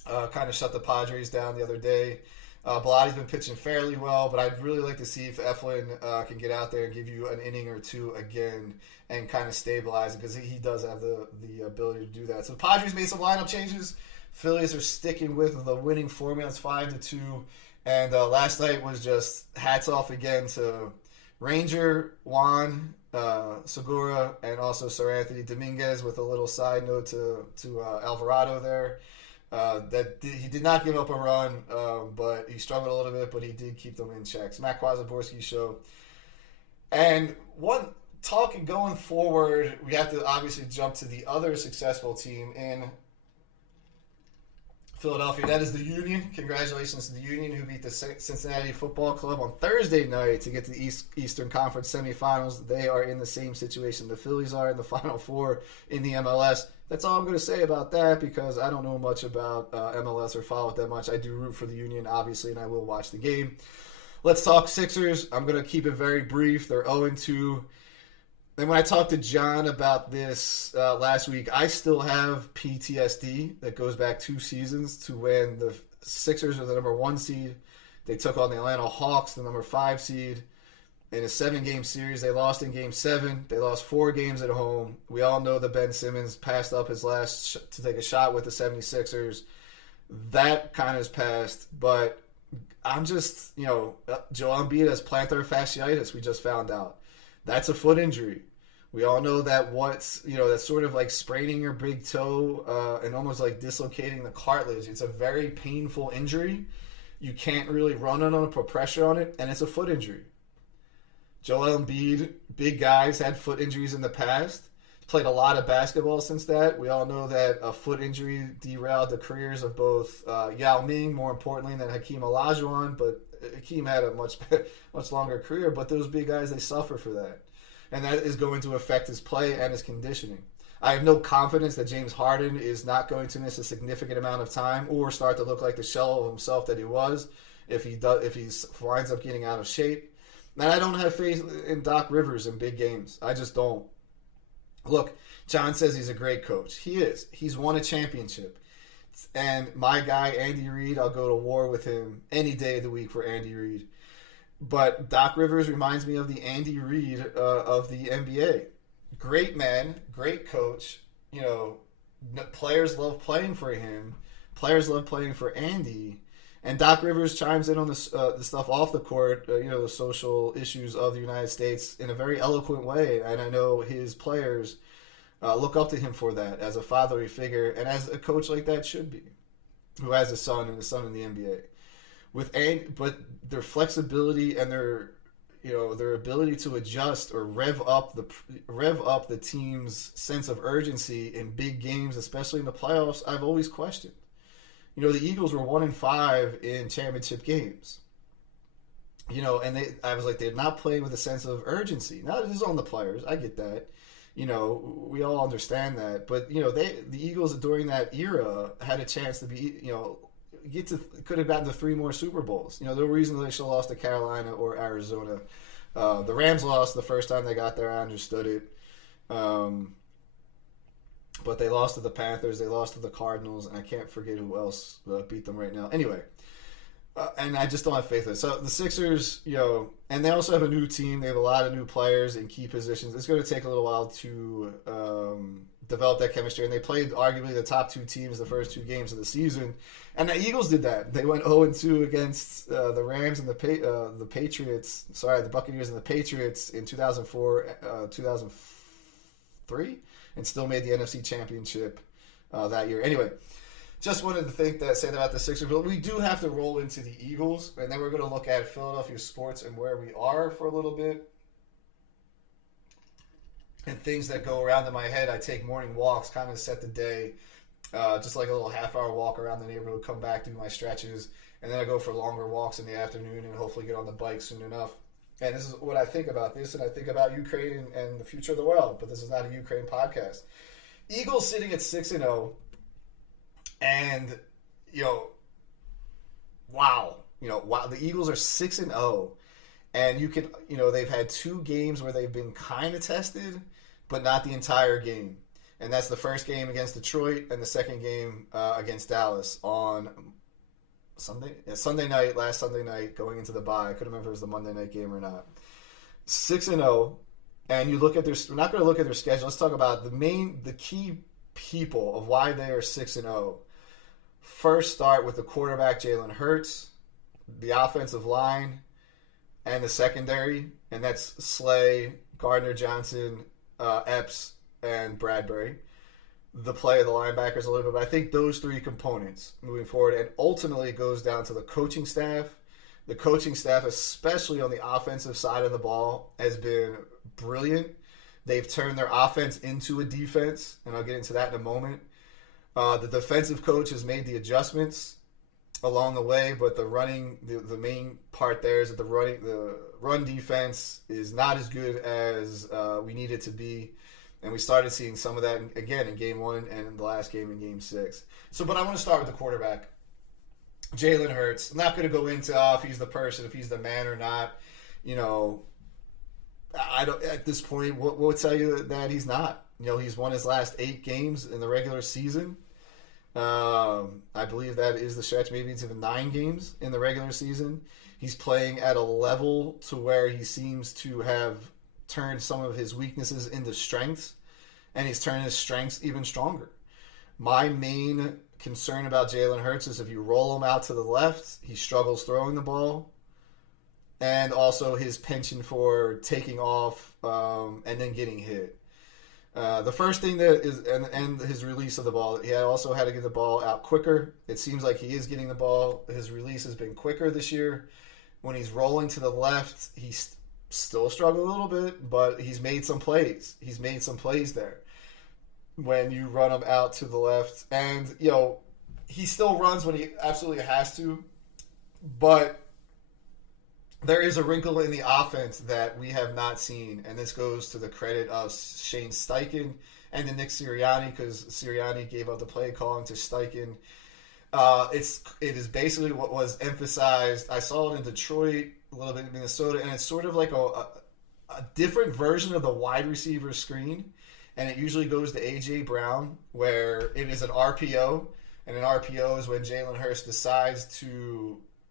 kind of shut the Padres down the other day. Bilotti's been pitching fairly well, but I'd really like to see if Eflin can get out there and give you an inning or two again and kind of stabilize it, because he does have the ability to do that. So the Padres made some lineup changes. Phillies are sticking with the winning formula. It's 5-2. And last night was just hats off again to Ranger, Juan, Segura, and also Sir Anthony Dominguez, with a little side note to Alvarado there. He did not give up a run, but he struggled a little bit, but he did keep them in checks. Matt Kwazaborski show. And talking going forward, we have to obviously jump to the other successful team in Philadelphia. That is the Union. Congratulations to the Union, who beat the Cincinnati Football Club on Thursday night to get to the Eastern Conference semifinals. They are in the same situation the Phillies are in the Final Four in the MLS. That's all I'm going to say about that, because I don't know much about MLS or follow it that much. I do root for the Union, obviously, and I will watch the game. Let's talk Sixers. I'm going to keep it very brief. They're 0-2. And when I talked to John about this last week, I still have PTSD that goes back 2 seasons to when the Sixers were the number 1 seed. They took on the Atlanta Hawks, the number 5 seed. In a 7-game series, they lost in Game 7. They lost 4 games at home. We all know that Ben Simmons passed up his last to take a shot with the 76ers. That kind of has passed, but I'm just, Joel Embiid has plantar fasciitis, we just found out. That's a foot injury. We all know that that's sort of like spraining your big toe and almost like dislocating the cartilage. It's a very painful injury. You can't really run on it, put pressure on it, and it's a foot injury. Joel Embiid, big guys, had foot injuries in the past. Played a lot of basketball since that. We all know that a foot injury derailed the careers of both Yao Ming, more importantly, than Hakeem Olajuwon, but Hakeem had a much longer career, but those big guys, they suffer for that. And that is going to affect his play and his conditioning. I have no confidence that James Harden is not going to miss a significant amount of time or start to look like the shell of himself that he was if he winds up getting out of shape. And I don't have faith in Doc Rivers in big games. I just don't. Look, John says he's a great coach. He is. He's won a championship. And my guy, Andy Reid, I'll go to war with him any day of the week for Andy Reid. But Doc Rivers reminds me of the Andy Reid of the NBA. Great man, great coach. Players love playing for him. Players love playing for Andy. And Doc Rivers chimes in on the stuff off the court, the social issues of the United States in a very eloquent way. And I know his players look up to him for that as a fatherly figure and as a coach like that should be, who has a son and a son in the NBA. But their flexibility and their ability to adjust or rev up the team's sense of urgency in big games, especially in the playoffs, I've always questioned. The Eagles were 1-5 in championship games. And I was like, they're not playing with a sense of urgency. Now it is on the players. I get that. We all understand that. But the Eagles during that era had a chance to be, could have gotten to 3 more Super Bowls. The reason they should have lost to Carolina or Arizona. The Rams lost the first time they got there. I understood it. But they lost to the Panthers. They lost to the Cardinals. And I can't forget who else beat them right now. Anyway, and I just don't have faith in it. So the Sixers, and they also have a new team. They have a lot of new players in key positions. It's going to take a little while to develop that chemistry. And they played arguably the top 2 teams the first 2 games of the season. And the Eagles did that. They went 0-2 against the Rams and the Patriots. Sorry, the Buccaneers and the Patriots in 2004, 2003. And still made the NFC Championship that year. Anyway, just wanted to say that about the Sixers. But we do have to roll into the Eagles. And then we're going to look at Philadelphia sports and where we are for a little bit. And things that go around in my head. I take morning walks, kind of set the day. Just like a little half-hour walk around the neighborhood, come back, do my stretches. And then I go for longer walks in the afternoon and hopefully get on the bike soon enough. And this is what I think about this, and I think about Ukraine and the future of the world. But this is not a Ukraine podcast. Eagles sitting at 6-0, and wow, the Eagles are 6-0, And they've had 2 games where they've been kind of tested, but not the entire game. And that's the first game against Detroit and the second game against Dallas on last Sunday night, going into the bye. I couldn't remember if it was the Monday night game or not. 6-0, and you look at we're not going to look at their schedule. Let's talk about the key people of why they are 6-0. First, start with the quarterback, Jalen Hurts, the offensive line, and the secondary, and that's Slay, Gardner Johnson, Epps, and Bradbury. The play of the linebackers a little bit, but I think those 3 components moving forward, and ultimately it goes down to the coaching staff. The coaching staff, especially on the offensive side of the ball, has been brilliant. They've turned their offense into a defense, and I'll get into that in a moment. The defensive coach has made the adjustments along the way, but the main part there is that the run defense is not as good as we need it to be. And we started seeing some of that again in Game 1 and in the last game in Game 6. But I want to start with the quarterback, Jalen Hurts. I'm not going to go into if he's the person, if he's the man or not. I don't at this point. What would tell you that he's not? He's won his last 8 games in the regular season. I believe that is the stretch. Maybe it's even 9 games in the regular season. He's playing at a level to where he seems to have turned some of his weaknesses into strengths, and he's turned his strengths even stronger. My main concern about Jalen Hurts is if you roll him out to the left, he struggles throwing the ball, and also his penchant for taking off and then getting hit. The first thing that is, and his release of the ball, he also had to get the ball out quicker. It seems like he is getting the ball. His release has been quicker this year. When he's rolling to the left, he's still struggled a little bit, but he's made some plays. He's made some plays there when you run him out to the left. And, he still runs when he absolutely has to, but there is a wrinkle in the offense that we have not seen, and this goes to the credit of Shane Steichen and to Nick Sirianni, because Sirianni gave up the play calling to Steichen. It is basically what was emphasized. I saw it in Detroit, a little bit in Minnesota, and it's sort of like a different version of the wide receiver screen, and it usually goes to A.J. Brown, where it is an RPO, and an RPO is when Jalen Hurts decides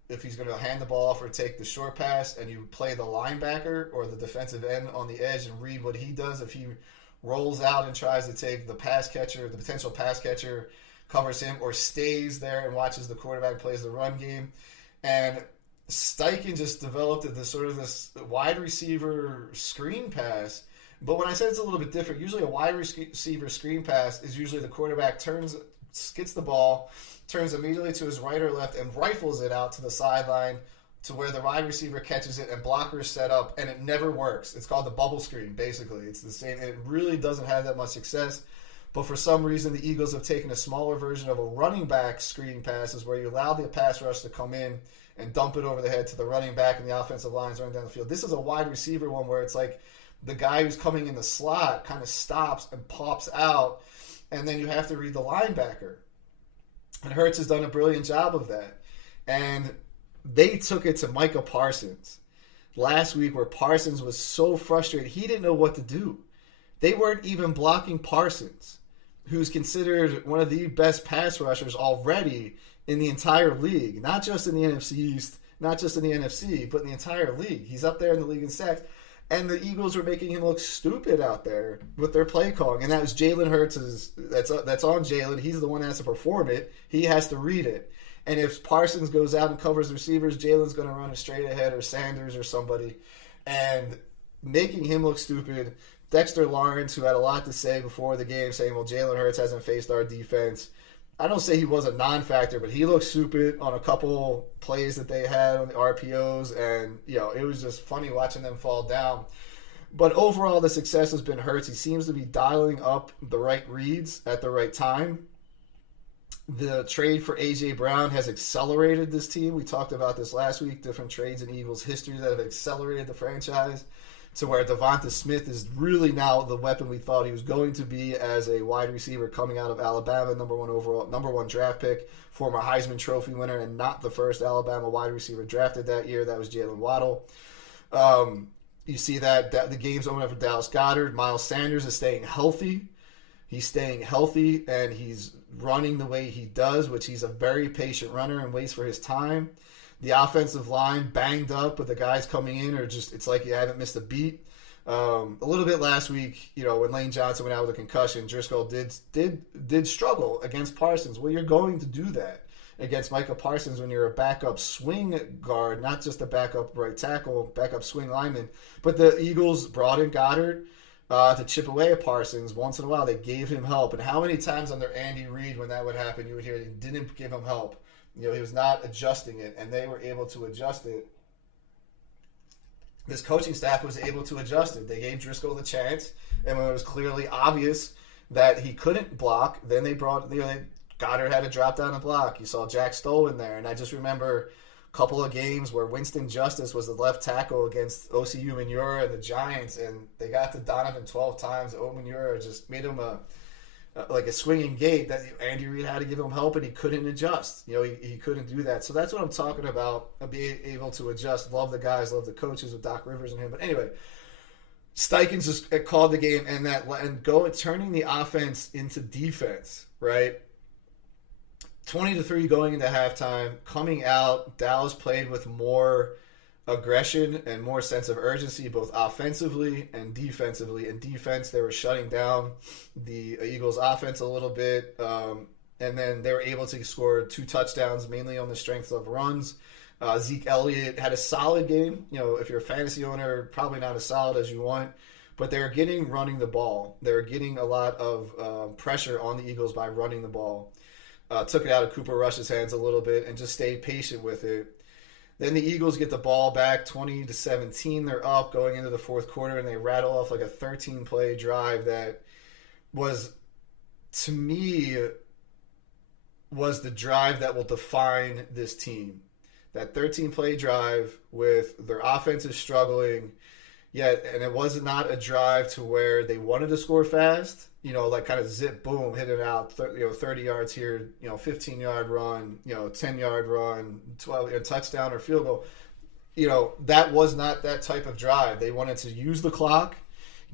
if he's going to hand the ball off or take the short pass, and you play the linebacker or the defensive end on the edge and read what he does. If he rolls out and tries to take the potential pass catcher, covers him, or stays there and watches the quarterback plays the run game. And Steichen just developed this wide receiver screen pass. But when I said it's a little bit different, usually a wide receiver screen pass is usually the quarterback gets the ball, turns immediately to his right or left, and rifles it out to the sideline to where the wide receiver catches it and blockers set up, and it never works. It's called the bubble screen, basically. It's the same. It really doesn't have that much success. But for some reason, the Eagles have taken a smaller version of a running back screen passes where you allow the pass rush to come in and dump it over the head to the running back, and the offensive line's running down the field. This is a wide receiver one where it's like the guy who's coming in the slot kind of stops and pops out, and then you have to read the linebacker. And Hurts has done a brilliant job of that. And they took it to Micah Parsons last week, where Parsons was so frustrated. He didn't know what to do. They weren't even blocking Parsons, who's considered one of the best pass rushers already in the entire league. Not just in the NFC East, not just in the NFC, but in the entire league. He's up there in the league in sacks. And the Eagles were making him look stupid out there with their play calling. And that was Jalen Hurts. That's on Jalen. He's the one that has to perform it. He has to read it. And if Parsons goes out and covers receivers, Jalen's going to run it straight ahead, or Sanders or somebody. And making him look stupid. Dexter Lawrence, who had a lot to say before the game, saying, well, Jalen Hurts hasn't faced our defense. I don't say he was a non-factor, but he looked stupid on a couple plays that they had on the RPOs, and it was just funny watching them fall down. But overall, the success has been Hurts. He seems to be dialing up the right reads at the right time. The trade for A.J. Brown has accelerated this team. We talked about this last week, different trades in Eagles history that have accelerated the franchise to where Devonta Smith is really now the weapon we thought he was going to be as a wide receiver coming out of Alabama, number one draft pick, former Heisman Trophy winner, and not the first Alabama wide receiver drafted that year. That was Jalen Waddle. You see that the game's opening up for Dallas Goedert. Miles Sanders is staying healthy. He's staying healthy, and he's running the way he does, which he's a very patient runner and waits for his time. The offensive line banged up, but the guys coming in are just, it's like you haven't missed a beat. A little bit last week, when Lane Johnson went out with a concussion, Driscoll did struggle against Parsons. Well, you're going to do that against Micah Parsons when you're a backup swing guard, not just a backup right tackle, backup swing lineman. But the Eagles brought in Goddard to chip away at Parsons. Once in a while, they gave him help. And how many times under Andy Reid, when that would happen, you would hear he didn't give him help. He was not adjusting it, and they were able to adjust it. This coaching staff was able to adjust it. They gave Driscoll the chance, and when it was clearly obvious that he couldn't block, then they brought, Goddard had to drop down and block. You saw Jack Stoll in there, and I just remember a couple of games where Winston Justice was the left tackle against OCU Manura and the Giants, and they got to Donovan 12 times. Manura just made him a swinging gate that Andy Reid had to give him help, and he couldn't adjust. He couldn't do that. So that's what I'm talking about, being able to adjust. Love the guys, love the coaches with Doc Rivers and him. But anyway, Steichen just called the game turning the offense into defense, right? 20-3 going into halftime. Coming out, Dallas played with more aggression and more sense of urgency, both offensively and defensively. In defense, they were shutting down the Eagles' offense a little bit, and then they were able to score 2 touchdowns, mainly on the strength of runs. Zeke Elliott had a solid game. If you're a fantasy owner, probably not as solid as you want, but they're running the ball. They're getting a lot of pressure on the Eagles by running the ball. Took it out of Cooper Rush's hands a little bit and just stayed patient with it. Then the Eagles get the ball back 20-17. They're up going into the fourth quarter, and they rattle off like a 13-play drive that was, to me, was the drive that will define this team. That 13-play drive with their offense is struggling, and it was not a drive to where they wanted to score fast, kind of zip, boom, hit it out, 30 yards here, 15-yard run, 10-yard run, 12 touchdown or field goal. That was not that type of drive. They wanted to use the clock,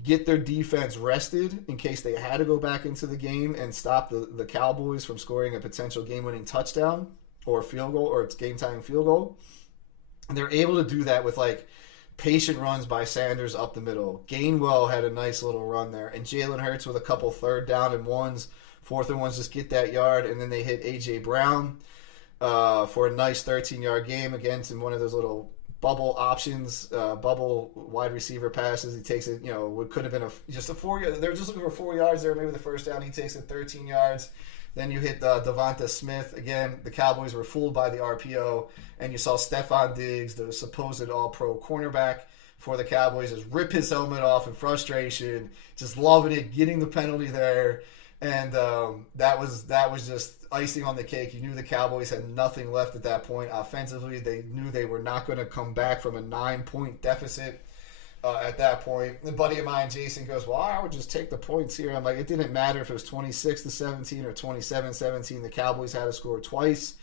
get their defense rested in case they had to go back into the game and stop the Cowboys from scoring a potential game-winning touchdown or a field goal, or its game-time field goal. And they're able to do that with, patient runs by Sanders up the middle. Gainwell had a nice little run there. And Jalen Hurts with a couple 3rd down and 1s, 4th and 1s, just get that yard. And then they hit A.J. Brown for a nice 13-yard game against in one of those little bubble options, bubble wide receiver passes. He takes it, what could have been just a 4 yard. They're just looking for 4 yards there, maybe the first down. He takes it 13 yards. Then you hit Devonta Smith. Again, the Cowboys were fooled by the RPO, and you saw Stephon Diggs, the supposed all-pro cornerback for the Cowboys, just rip his helmet off in frustration, just loving it, getting the penalty there. And that was just icing on the cake. You knew the Cowboys had nothing left at that point. Offensively, they knew they were not going to come back from a 9-point deficit. At that point, a buddy of mine, Jason, goes, well, I would just take the points here. I'm like, it didn't matter if it was 26-17 or 27-17. The Cowboys had to score twice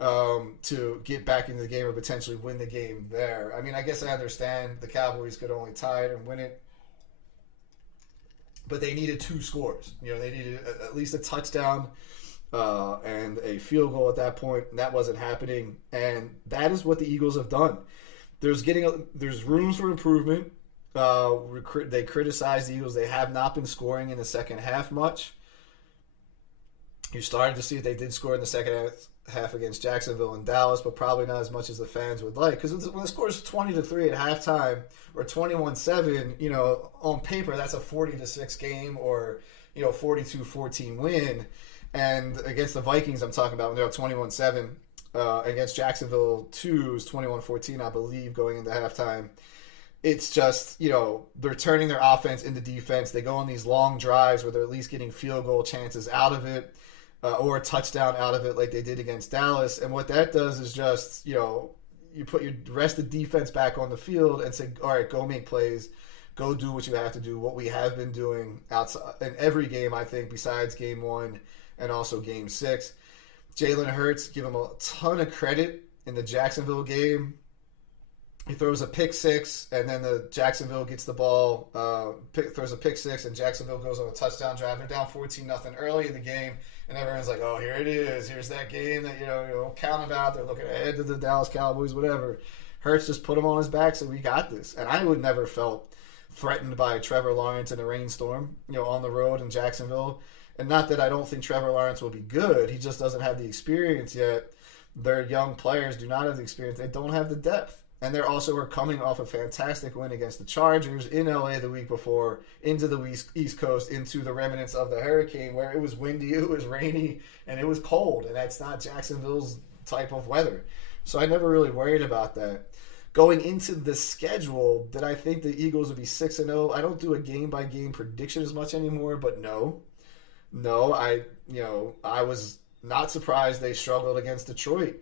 to get back into the game or potentially win the game there. I mean, I guess I understand the Cowboys could only tie it and win it, but they needed 2 scores. They needed at least a touchdown and a field goal at that point, and that wasn't happening. And that is what the Eagles have done. There's rooms for improvement. They criticize the Eagles. They have not been scoring in the second half much. You're starting to see they did score in the second half against Jacksonville and Dallas, but probably not as much as the fans would like. Because when the score is 20-3 at halftime or 21-7, on paper that's a 40-6 game or 42-14 win. And against the Vikings, I'm talking about when they're up 21-7. Against Jacksonville, 2 is 21-14, I believe, going into halftime. It's just, they're turning their offense into defense. They go on these long drives where they're at least getting field goal chances out of it or a touchdown out of it like they did against Dallas. And what that does is just, you put your rest of defense back on the field and say, all right, go make plays. Go do what you have to do, what we have been doing outside in every game, I think, besides Game 1 and also Game 6. Jalen Hurts, give him a ton of credit in the Jacksonville game. He throws a pick six, and then the Jacksonville gets the ball, throws a pick six, and Jacksonville goes on a touchdown drive. They're down 14-0 early in the game, and everyone's like, "Oh, here it is. Here's that game that you don't count about. They're looking ahead to the Dallas Cowboys, whatever." Hurts just put him on his back, so we got this. And I would never felt threatened by Trevor Lawrence in a rainstorm, on the road in Jacksonville. And not that I don't think Trevor Lawrence will be good. He just doesn't have the experience yet. Their young players do not have the experience. They don't have the depth. And they're also were coming off a fantastic win against the Chargers in LA the week before, into the East Coast, into the remnants of the hurricane, where it was windy, it was rainy, and it was cold. And that's not Jacksonville's type of weather. So I never really worried about that. Going into the schedule, did I think the Eagles would be 6-0? I don't do a game-by-game prediction as much anymore, but no. I was not surprised they struggled against Detroit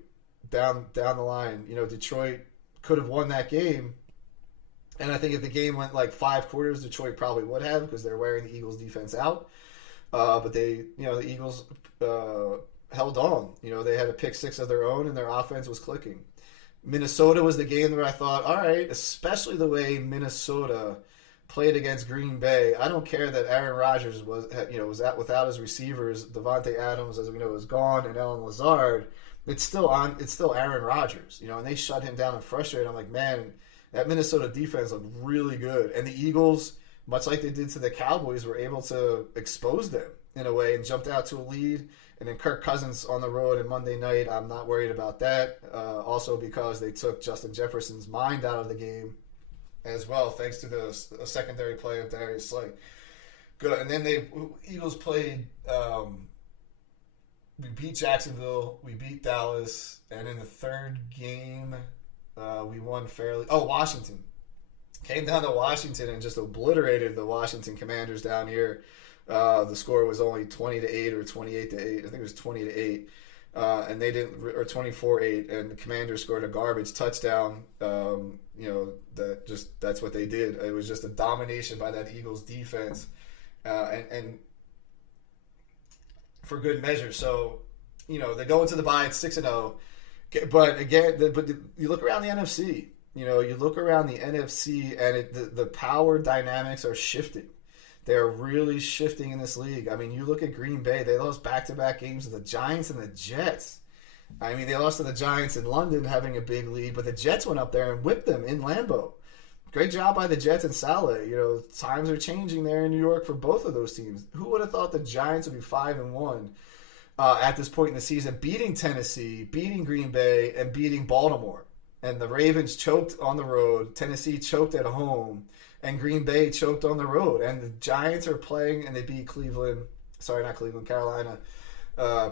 down the line. Detroit could have won that game, and I think if the game went like 5 quarters, Detroit probably would have, because they're wearing the Eagles defense out. But the Eagles held on. They had a pick six of their own, and their offense was clicking. Minnesota was the game where I thought, all right, especially the way Minnesota played against Green Bay. I don't care that Aaron Rodgers was out without his receivers. Devontae Adams, as we know, is gone, and Allen Lazard. It's still Aaron Rodgers, and they shut him down and frustrated. I'm like, man, that Minnesota defense looked really good, and the Eagles, much like they did to the Cowboys, were able to expose them in a way and jumped out to a lead. And then Kirk Cousins on the road and Monday night, I'm not worried about that. Also because they took Justin Jefferson's mind out of the game as well, thanks to the secondary play of Darius Slay. Good. And then Eagles played. We beat Jacksonville, we beat Dallas, and in the third game, we won fairly. Oh, Washington. Came down to Washington and just obliterated the Washington Commanders down here. The score was only 20-8 or 28-8. I think it was 20-8, and they didn't, or 24-8. And the Commanders scored a garbage touchdown. That's what they did. It was just a domination by that Eagles defense, and for good measure. So, they go into the bye at 6-0. But again, you look around the NFC. You look around the NFC, and the power dynamics are shifting. They're really shifting in this league. I mean, you look at Green Bay. They lost back-to-back games to the Giants and the Jets. I mean, they lost to the Giants in London, having a big lead, but the Jets went up there and whipped them in Lambeau. Great job by the Jets and Saleh. Times are changing there in New York for both of those teams. Who would have thought the Giants would be 5-1 at this point in the season, beating Tennessee, beating Green Bay, and beating Baltimore? And the Ravens choked on the road. Tennessee choked at home. And Green Bay choked on the road. And the Giants are playing, and they beat Carolina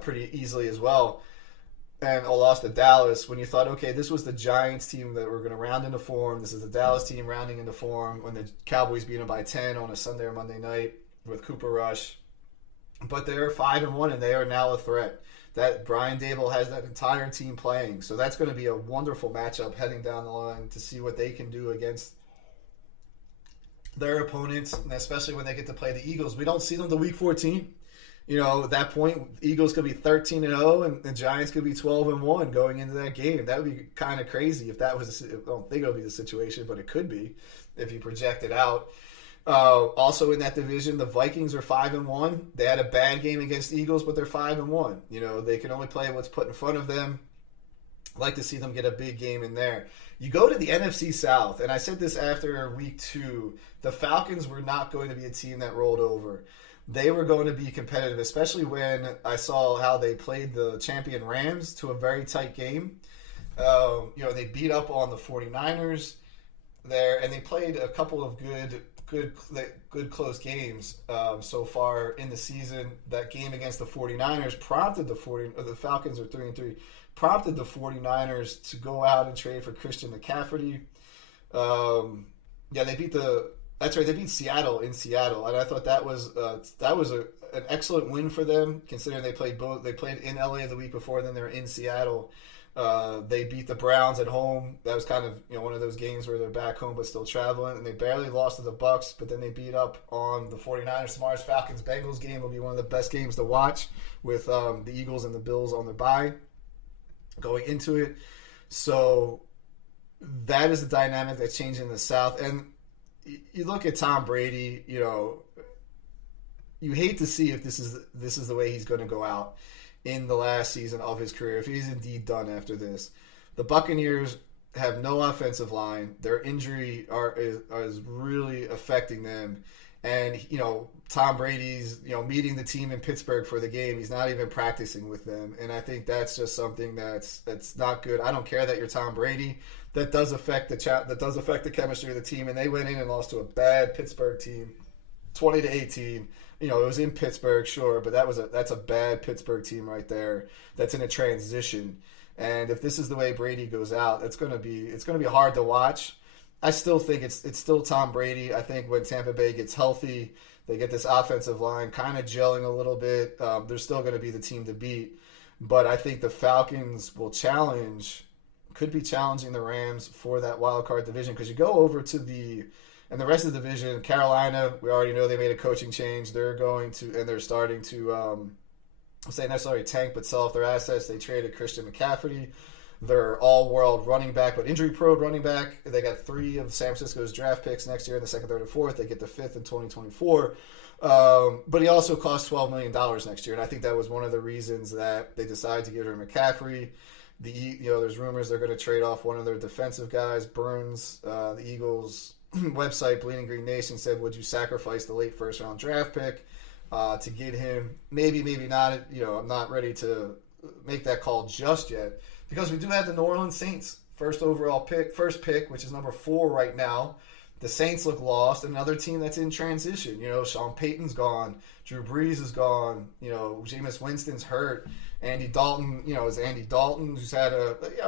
pretty easily as well. And lost to Dallas when you thought, okay, this was the Giants team that were going to round into form. This is the Dallas team rounding into form when the Cowboys beat them by 10 on a Sunday or Monday night with Cooper Rush. But they are 5-1, and they are now a threat. That Brian Dable has that entire team playing. So that's going to be a wonderful matchup heading down the line to see what they can do against their opponents, and especially when they get to play the Eagles. We don't see them to week 14. At that point, Eagles could be 13-0, and the Giants could be 12-1 going into that game. That would be kind of crazy if that was. I don't think it'll be the situation, but it could be if you project it out. Also in that division, the Vikings are 5-1. They had a bad game against the Eagles, but they're 5-1. They can only play what's put in front of them. I'd like to see them get a big game in there. You go to the NFC South, and I said this after week 2, the Falcons were not going to be a team that rolled over. They were going to be competitive, especially when I saw how they played the champion Rams to a very tight game. They beat up on the 49ers there, and they played a couple of good close games so far in the season. That game against the 49ers prompted the Falcons are 3-3, prompted the 49ers to go out and trade for Christian McCaffrey. They beat Seattle in Seattle, and I thought that was an excellent win for them, considering they played in LA the week before, and then they were in Seattle. They beat the Browns at home. That was kind of one of those games where they're back home but still traveling, and they barely lost to the Bucs, but then they beat up on the 49ers. Tomorrow's Falcons-Bengals game will be one of the best games to watch, with the Eagles and the Bills on their bye going into it. So that is the dynamic that's changing in the South. And you look at Tom Brady, you hate to see if this is the way he's going to go out in the last season of his career, if he's indeed done after this. The Buccaneers have no offensive line. Their injury is really affecting them. And, Tom Brady's, meeting the team in Pittsburgh for the game. He's not even practicing with them. And I think that's just something that's not good. I don't care that you're Tom Brady. That does affect the chemistry of the team. And they went in and lost to a bad Pittsburgh team, 20-18. It was in Pittsburgh, sure, but that's a bad Pittsburgh team right there. That's in a transition. And if this is the way Brady goes out, it's going to be hard to watch. I still think it's still Tom Brady. I think when Tampa Bay gets healthy, they get this offensive line kind of gelling a little bit. They're still going to be the team to beat. But I think the Falcons could be challenging the Rams for that wild card division, because you go over to the rest of the division. Carolina, we already know they made a coaching change. They're starting to, I'm saying necessarily tank, but sell off their assets. They traded Christian McCaffrey, their all-world running back, but injury-prone running back. They got 3 of San Francisco's draft picks next year in the 2nd, 3rd, and 4th. They get the 5th in 2024. But he also cost $12 million next year, and I think that was one of the reasons that they decided to get rid of McCaffrey. There's rumors they're going to trade off one of their defensive guys, Burns. The Eagles website, Bleeding Green Nation, said, would you sacrifice the late first-round draft pick to get him? Maybe not. I'm not ready to make that call just yet, because we do have the New Orleans Saints first pick, which is number 4 right now. The Saints look lost. Another team that's in transition. Sean Payton's gone. Drew Brees is gone. Jameis Winston's hurt. Andy Dalton, is Andy Dalton, who's had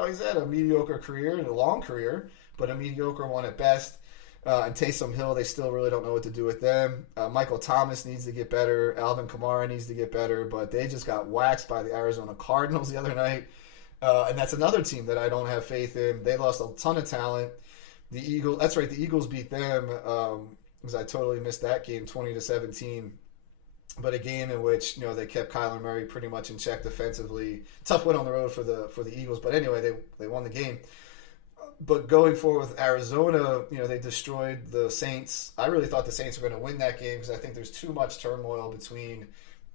he's had a mediocre career and a long career, but a mediocre one at best. And Taysom Hill, they still really don't know what to do with them. Michael Thomas needs to get better. Alvin Kamara needs to get better, but they just got waxed by the Arizona Cardinals the other night. And that's another team that I don't have faith in. They lost a ton of talent. The Eagles beat them, because I totally missed that game, 20-17. But a game in which, they kept Kyler Murray pretty much in check defensively. Tough win on the road for the Eagles, but anyway, they won the game. But going forward with Arizona, they destroyed the Saints. I really thought the Saints were going to win that game, because I think there's too much turmoil between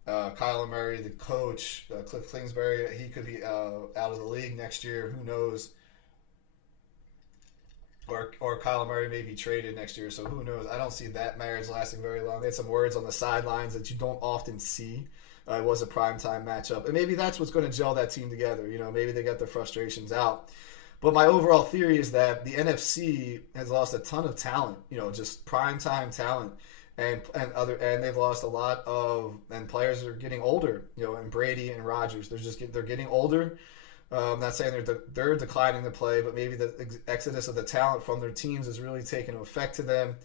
Kyler Murray, the coach, Cliff Kingsbury. He could be out of the league next year. Who knows? Or Kyler Murray may be traded next year, so who knows? I don't see that marriage lasting very long. They had some words on the sidelines that you don't often see. It was a primetime matchup. And maybe that's what's going to gel that team together. Maybe they got their frustrations out. But my overall theory is that the NFC has lost a ton of talent, just primetime talent. And they've lost a lot of, and players are getting older, and Brady and Rodgers, they're getting older. I'm not saying they're declining to play, but maybe the exodus of the talent from their teams is really taking effect to them.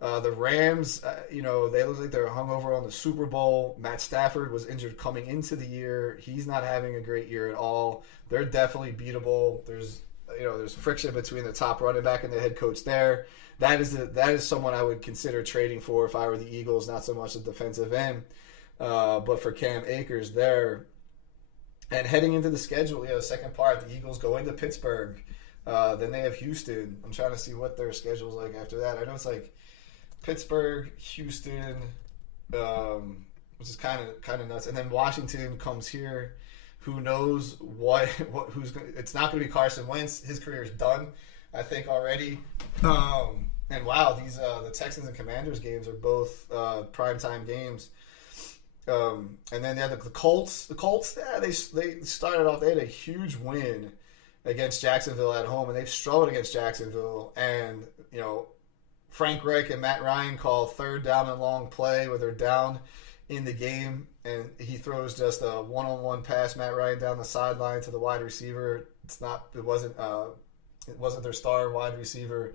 The Rams, they look like they're hungover on the Super Bowl. Matt Stafford was injured coming into the year. He's not having a great year at all. They're definitely beatable. There's friction between the top running back and the head coach there. That is someone I would consider trading for if I were the Eagles, not so much the defensive end, but for Cam Akers there. And heading into the schedule, second part, the Eagles go into Pittsburgh. Then they have Houston. I'm trying to see what their schedule's like after that. I know it's like Pittsburgh, Houston, which is kind of nuts. And then Washington comes here. Who knows who's going? It's not going to be Carson Wentz. His career is done, I think, already. And wow, these the Texans and Commanders games are both primetime games. And then they have the Colts. The Colts, they started off. They had a huge win against Jacksonville at home, and they've struggled against Jacksonville. And Frank Reich and Matt Ryan call 3rd down and long play where they're down in the game, and he throws just a one-on-one pass, Matt Ryan down the sideline to the wide receiver. It wasn't their star wide receiver,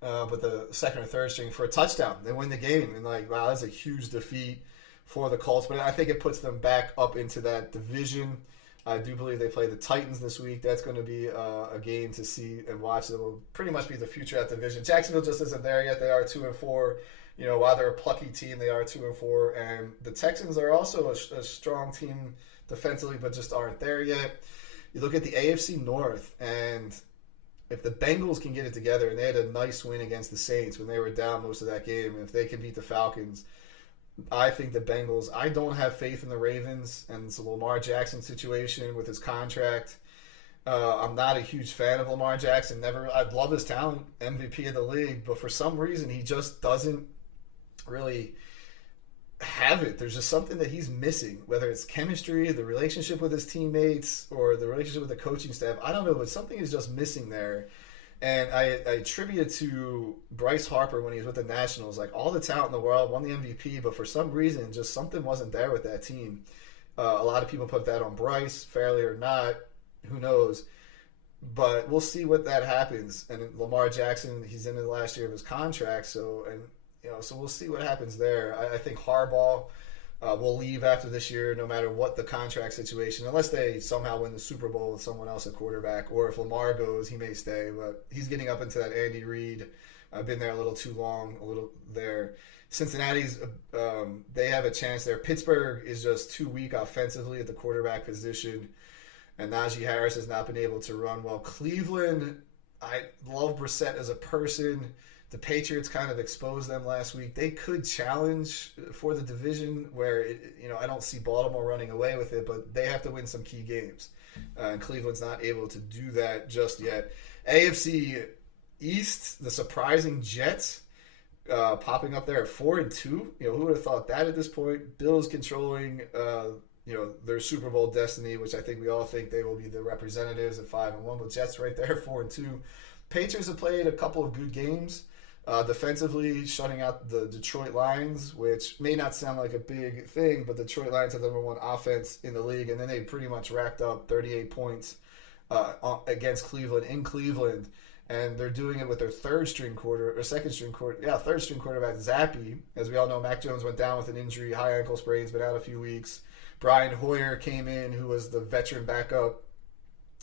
but the 2nd or 3rd string for a touchdown. They win the game, and wow, that's a huge defeat for the Colts, but I think it puts them back up into that division. I do believe they play the Titans this week. That's going to be a game to see and watch. That will pretty much be the future of that division. Jacksonville just isn't there yet. They are 2-4. While they're a plucky team, they are 2-4. And the Texans are also a strong team defensively, but just aren't there yet. You look at the AFC North, and if the Bengals can get it together, and they had a nice win against the Saints when they were down most of that game, and if they can beat the Falcons, I think the Bengals. I don't have faith in the Ravens, and it's a Lamar Jackson situation with his contract. I'm not a huge fan of Lamar Jackson. I'd love his talent, MVP of the league, but for some reason he just doesn't really have it. There's just something that he's missing, whether it's chemistry, the relationship with his teammates, or the relationship with the coaching staff. I don't know, but something is just missing there. And I attribute it to Bryce Harper when he was with the Nationals. Like, all the talent in the world, won the MVP, but for some reason, just something wasn't there with that team. A lot of people put that on Bryce, fairly or not. Who knows? But we'll see what that happens. And Lamar Jackson, he's in the last year of his contract, so we'll see what happens there. I think Harbaugh will leave after this year, no matter what the contract situation, unless they somehow win the Super Bowl with someone else at quarterback, or if Lamar goes, he may stay. But he's getting up into that Andy Reid. I've been there a little too long, a little there. Cincinnati's, they have a chance there. Pittsburgh is just too weak offensively at the quarterback position, and Najee Harris has not been able to run well. Cleveland, I love Brissett as a person. The Patriots kind of exposed them last week. They could challenge for the division where, I don't see Baltimore running away with it, but they have to win some key games. And Cleveland's not able to do that just yet. AFC East, the surprising Jets popping up there at 4-2. Who would have thought that at this point? Bills controlling, their Super Bowl destiny, which I think we all think they will be the representatives at 5-1. But Jets right there, 4-2. Patriots have played a couple of good games. Defensively, shutting out the Detroit Lions, which may not sound like a big thing, but the Detroit Lions have the #1 offense in the league, and then they pretty much racked up 38 points against Cleveland in Cleveland, and they're doing it with their third string quarterback, Zappy. As we all know, Mac Jones went down with an injury, high ankle sprain, has been out a few weeks. Brian Hoyer came in, who was the veteran backup.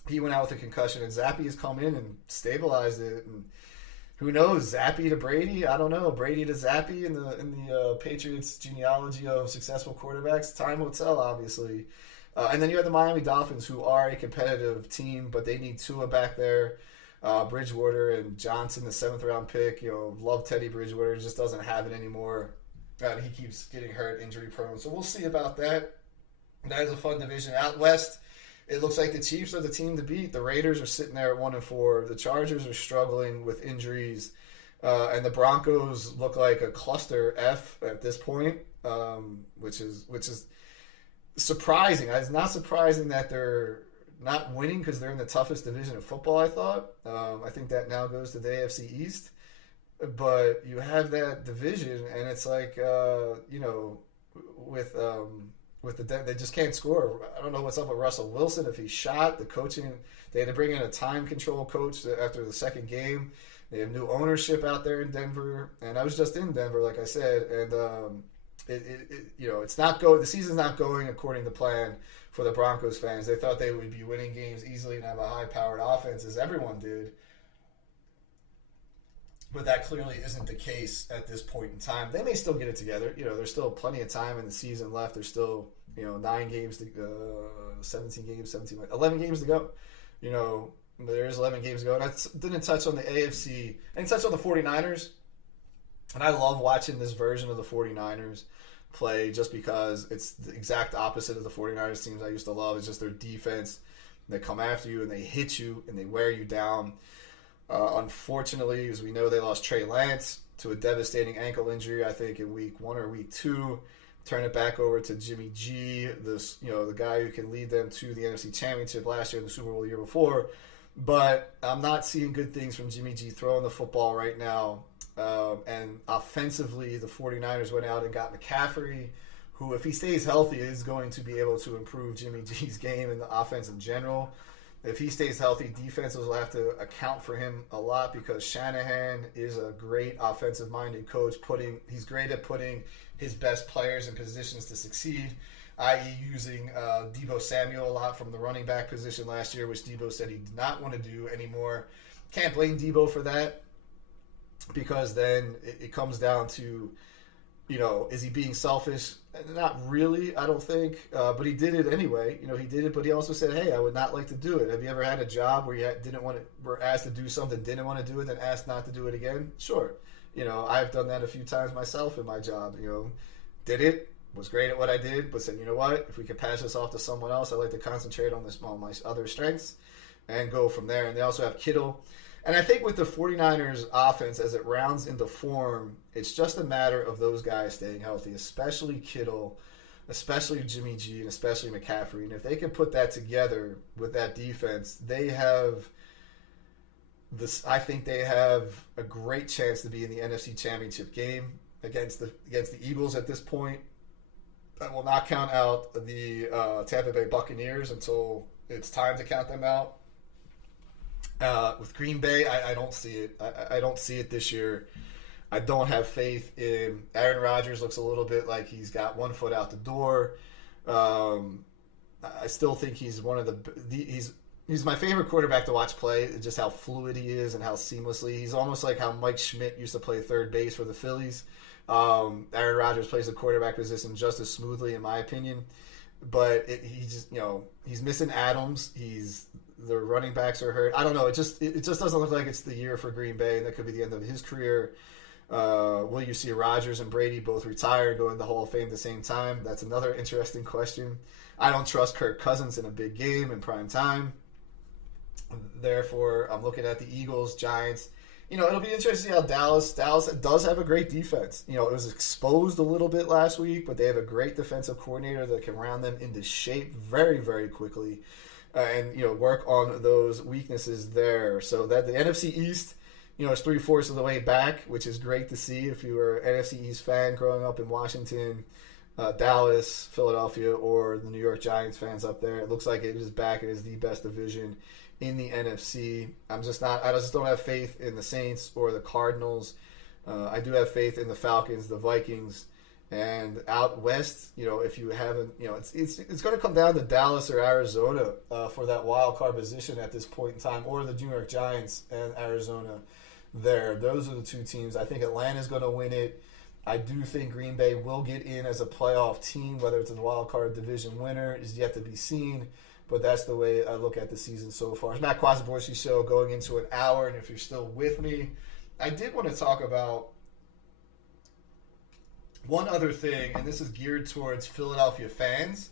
He went out with a concussion, and Zappy has come in and stabilized it. And who knows, Zappy to Brady? I don't know. Brady to Zappy in the Patriots genealogy of successful quarterbacks. Time will tell, obviously. And then you have the Miami Dolphins, who are a competitive team, but they need Tua back there. Bridgewater and Johnson, the 7th-round pick. Love Teddy Bridgewater, just doesn't have it anymore. He keeps getting hurt, injury prone. So we'll see about that. That is a fun division. Out west, it looks like the Chiefs are the team to beat. The Raiders are sitting there at 1-4. The Chargers are struggling with injuries, and the Broncos look like a cluster F at this point, which is surprising. It's not surprising that they're not winning because they're in the toughest division of football. I thought. I think that now goes to the AFC East, but you have that division, and it's like with they just can't score. I don't know what's up with Russell Wilson. If he's shot, the coaching, they had to bring in a time control coach after the second game. They have new ownership out there in Denver, and I was just in Denver, like I said, and it's not going. The season's not going according to plan for the Broncos fans. They thought they would be winning games easily and have a high-powered offense, as everyone did. But that clearly isn't the case at this point in time. They may still get it together. There's still plenty of time in the season left. There's still, 9 games to 11 games to go. There's 11 games to go. And I didn't touch on the AFC. I didn't touch on the 49ers. And I love watching this version of the 49ers play just because it's the exact opposite of the 49ers teams I used to love. It's just their defense. They come after you and they hit you and they wear you down. Unfortunately, as we know, they lost Trey Lance to a devastating ankle injury, I think, in week 1 or week 2. Turn it back over to Jimmy G, the guy who can lead them to the NFC Championship last year and the Super Bowl the year before. But I'm not seeing good things from Jimmy G throwing the football right now. And offensively, the 49ers went out and got McCaffrey, who, if he stays healthy, is going to be able to improve Jimmy G's game and the offense in general. If he stays healthy, defenses will have to account for him a lot because Shanahan is a great offensive-minded coach. He's great at putting his best players in positions to succeed, i.e. using Deebo Samuel a lot from the running back position last year, which Deebo said he did not want to do anymore. Can't blame Deebo for that because then it comes down to, is he being selfish? Not really, I don't think, but he did it anyway. He did it, but he also said, "Hey, I would not like to do it." Have you ever had a job where you didn't want to, were asked to do something, didn't want to do it, then asked not to do it again? Sure. I've done that a few times myself in my job. Did it, was great at what I did, but said, you know what, if we could pass this off to someone else, I'd like to concentrate on my other strengths and go from there. And they also have Kittle. And I think with the 49ers offense, as it rounds into form, it's just a matter of those guys staying healthy, especially Kittle, especially Jimmy G, and especially McCaffrey. And if they can put that together with that defense, they have this. I think they have a great chance to be in the NFC Championship game against the Eagles at this point. I will not count out the Tampa Bay Buccaneers until it's time to count them out. With Green Bay, I don't see it. I don't see it this year. I don't have faith in Aaron Rodgers. Looks a little bit like he's got one foot out the door. I still think he's one of he's my favorite quarterback to watch play. Just how fluid he is and how seamlessly. He's almost like how Mike Schmidt used to play third base for the Phillies. Aaron Rodgers plays the quarterback position just as smoothly, in my opinion. But he's missing Adams. The running backs are hurt. I don't know. It just doesn't look like it's the year for Green Bay, and that could be the end of his career. Will you see Rodgers and Brady both retire, go in the Hall of Fame at the same time? That's another interesting question. I don't trust Kirk Cousins in a big game in prime time. Therefore, I'm looking at the Eagles, Giants. It'll be interesting to see how Dallas does have a great defense. It was exposed a little bit last week, but they have a great defensive coordinator that can round them into shape very, very quickly. And work on those weaknesses there. So that the NFC East, is 3/4 of the way back, which is great to see if you were an NFC East fan growing up in Washington, Dallas, Philadelphia, or the New York Giants fans up there. It looks like it is back. It is the best division in the NFC. I just don't have faith in the Saints or the Cardinals. I do have faith in the Falcons, the Vikings. And out west, if you haven't, it's going to come down to Dallas or Arizona for that wild card position at this point in time, or the New York Giants and Arizona there. Those are the two teams. I think Atlanta's going to win it. I do think Green Bay will get in as a playoff team. Whether it's a wild card division winner is yet to be seen, but that's the way I look at the season so far. It's Matt Quasiborski Show going into an hour, and if you're still with me, I did want to talk about one other thing, and this is geared towards Philadelphia fans.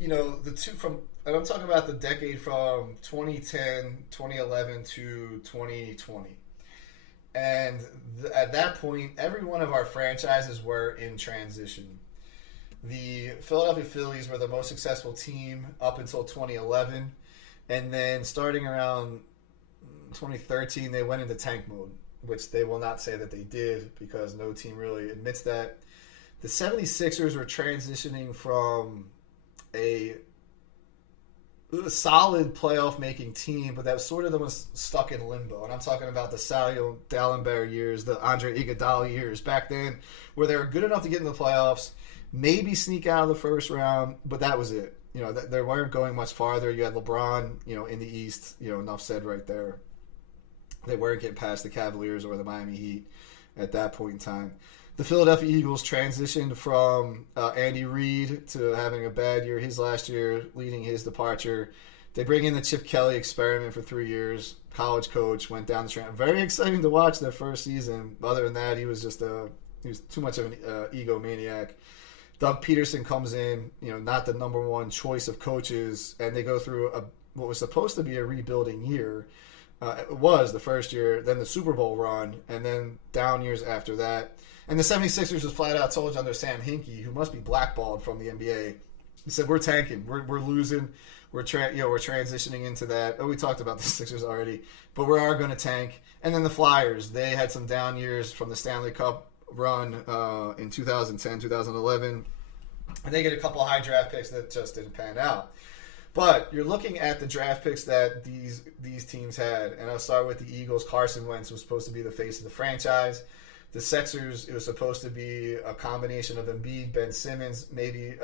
And I'm talking about the decade from 2010, 2011 to 2020. And at that point, every one of our franchises were in transition. The Philadelphia Phillies were the most successful team up until 2011. And then starting around 2013, they went into tank mode, which they will not say that they did because no team really admits that. The 76ers were transitioning from a solid playoff-making team, but that was sort of the ones stuck in limbo. And I'm talking about the Salio Dallenberg years, the Andre Iguodala years back then, where they were good enough to get in the playoffs, maybe sneak out of the first round, but that was it. They weren't going much farther. You had LeBron, in the East, enough said right there. They weren't getting past the Cavaliers or the Miami Heat at that point in time. The Philadelphia Eagles transitioned from Andy Reid to having a bad year his last year, leading his departure. They bring in the Chip Kelly experiment for 3 years. College coach, went down the track. Very exciting to watch that first season. Other than that, he was too much of an egomaniac. Doug Peterson comes in, not the number one choice of coaches, and they go through what was supposed to be a rebuilding year. It was the first year, then the Super Bowl run, and then down years after that. And the 76ers was flat out told you under Sam Hinkie, who must be blackballed from the NBA. He said, we're tanking. We're losing. We're transitioning into that. Oh, we talked about the Sixers already. But we are going to tank. And then the Flyers, they had some down years from the Stanley Cup run in 2010, 2011. And they get a couple of high draft picks that just didn't pan out. But you're looking at the draft picks that these teams had, and I'll start with the Eagles. Carson Wentz was supposed to be the face of the franchise. The Sixers, it was supposed to be a combination of Embiid, Ben Simmons, maybe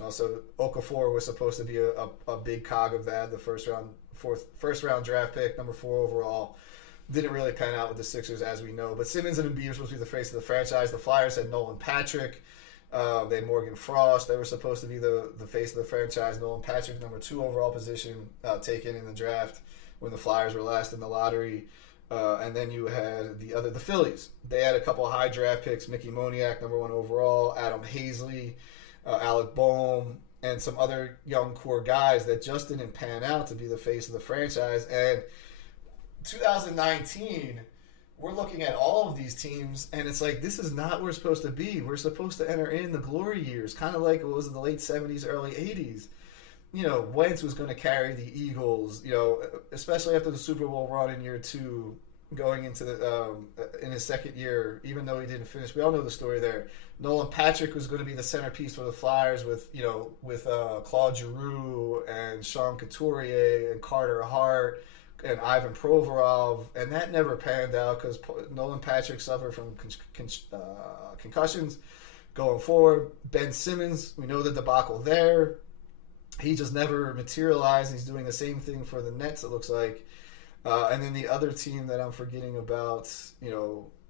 also Okafor was supposed to be a big cog of that. The first round draft pick, number 4 overall, didn't really pan out with the Sixers, as we know. But Simmons and Embiid were supposed to be the face of the franchise. The Flyers had Nolan Patrick. They had Morgan Frost. They were supposed to be the face of the franchise. Nolan Patrick, number 2 overall position, taken in the draft when the Flyers were last in the lottery. And then you had the Phillies. They had a couple of high draft picks. Mickey Moniak, number 1 overall. Adam Hazley, Alec Boehm, and some other young core guys that just didn't pan out to be the face of the franchise. And 2019, we're looking at all of these teams, and it's like, this is not where we're supposed to be. We're supposed to enter in the glory years, kind of like it was in the late 70s, early 80s. Wentz was going to carry the Eagles, especially after the Super Bowl run in year 2, going into in his second year, even though he didn't finish. We all know the story there. Nolan Patrick was going to be the centerpiece for the Flyers with Claude Giroux and Sean Couturier and Carter Hart and Ivan Provorov, and that never panned out because Nolan Patrick suffered from concussions going forward. Ben Simmons, we know the debacle there. He just never materialized. He's doing the same thing for the Nets, it looks like. And then the other team that I'm forgetting about,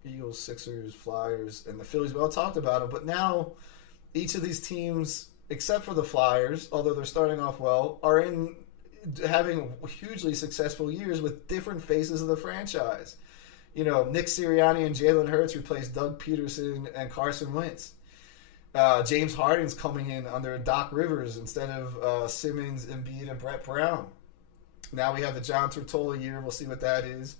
Eagles, Sixers, Flyers, and the Phillies, we all talked about them. But now each of these teams, except for the Flyers, although they're starting off well, are having hugely successful years with different faces of the franchise. Nick Sirianni and Jalen Hurts replaced Doug Peterson and Carson Wentz. James Harden's coming in under Doc Rivers instead of Simmons, Embiid, and Brett Brown. Now we have the John Tortola year. We'll see what that is.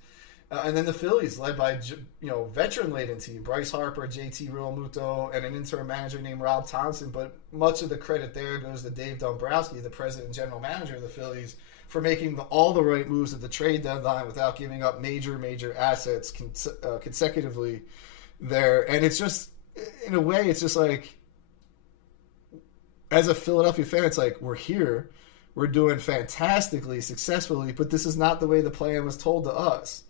And then the Phillies, led by veteran-laden team, Bryce Harper, JT Realmuto, and an interim manager named Rob Thompson. But much of the credit there goes to Dave Dombrowski, the president and general manager of the Phillies, for making all the right moves at the trade deadline without giving up major assets consecutively there. And it's just, in a way, it's just like, as a Philadelphia fan, it's like, we're here, we're doing fantastically, successfully, but this is not the way the plan was told to us.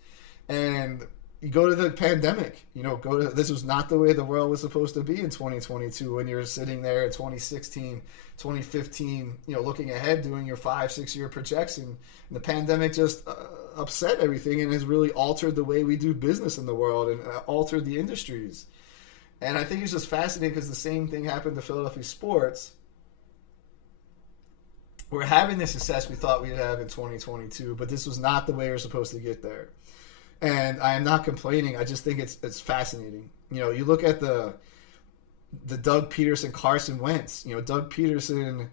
And you go to the pandemic, this was not the way the world was supposed to be in 2022 when you're sitting there in 2016, 2015, looking ahead, doing your 5-6 year projection. And the pandemic just upset everything and has really altered the way we do business in the world and altered the industries. And I think it's just fascinating because the same thing happened to Philadelphia sports. We're having the success we thought we'd have in 2022, but this was not the way we're supposed to get there. And I am not complaining. I just think it's fascinating. You look at the Doug Peterson, Carson Wentz. Doug Peterson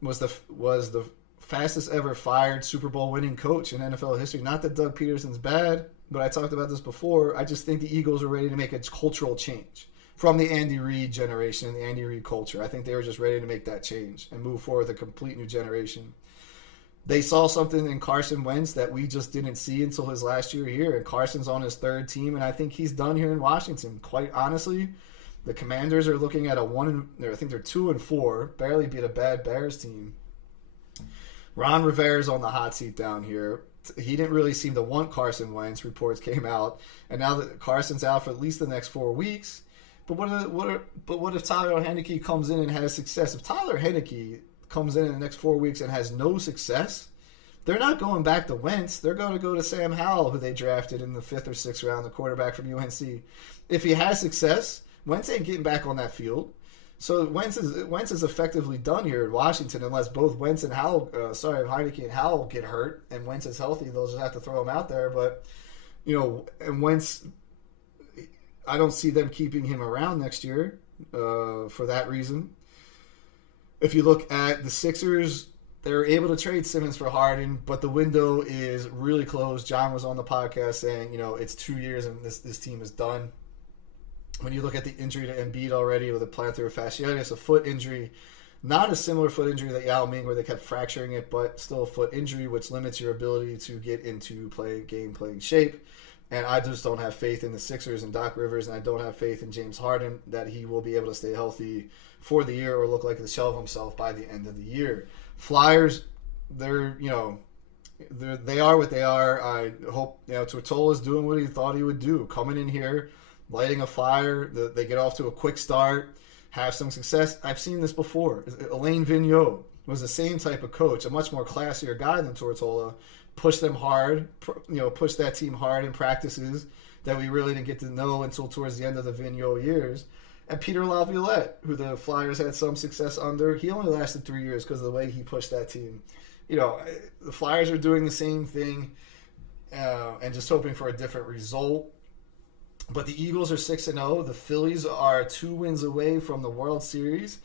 was the fastest ever fired Super Bowl winning coach in NFL history. Not that Doug Peterson's bad, but I talked about this before. I just think the Eagles were ready to make a cultural change from the Andy Reid generation and the Andy Reid culture. I think they were just ready to make that change and move forward with a complete new generation. They saw something in Carson Wentz that we just didn't see until his last year here. And Carson's on his 3rd team, and I think he's done here in Washington. Quite honestly, the Commanders are looking at I think they're 2-4, barely beat a bad Bears team. Ron Rivera's on the hot seat down here. He didn't really seem to want Carson Wentz. Reports came out, and now that Carson's out for at least the next 4 weeks. But what if Tyler Heineke comes in and has success? If Tyler Heineke comes in the next 4 weeks and has no success, they're not going back to Wentz. They're going to go to Sam Howell, who they drafted in the 5th or 6th round, the quarterback from UNC. If he has success, Wentz ain't getting back on that field. So Wentz is effectively done here in Washington unless both Heineke and Howell get hurt and Wentz is healthy. They'll just have to throw him out there. But, and Wentz, I don't see them keeping him around next year for that reason. If you look at the Sixers, they were able to trade Simmons for Harden, but the window is really closed. John was on the podcast saying, it's 2 years and this team is done. When you look at the injury to Embiid already with a plantar fasciitis, a foot injury, not a similar foot injury that Yao Ming where they kept fracturing it, but still a foot injury, which limits your ability to get into playing shape. And I just don't have faith in the Sixers and Doc Rivers, and I don't have faith in James Harden that he will be able to stay healthy for the year or look like the shell of himself by the end of the year. Flyers, they are what they are. I hope Tortola's doing what he thought he would do, coming in here, lighting a fire. They get off to a quick start, have some success. I've seen this before. Alain Vigneault was the same type of coach, a much more classier guy than Tortola. Push them hard, push that team hard in practices that we really didn't get to know until towards the end of the Vigneault years. And Peter Laviolette, who the Flyers had some success under, he only lasted 3 years because of the way he pushed that team. You know, the Flyers are doing the same thing and just hoping for a different result. But the Eagles are 6-0. The Phillies are 2 wins away from the World Series.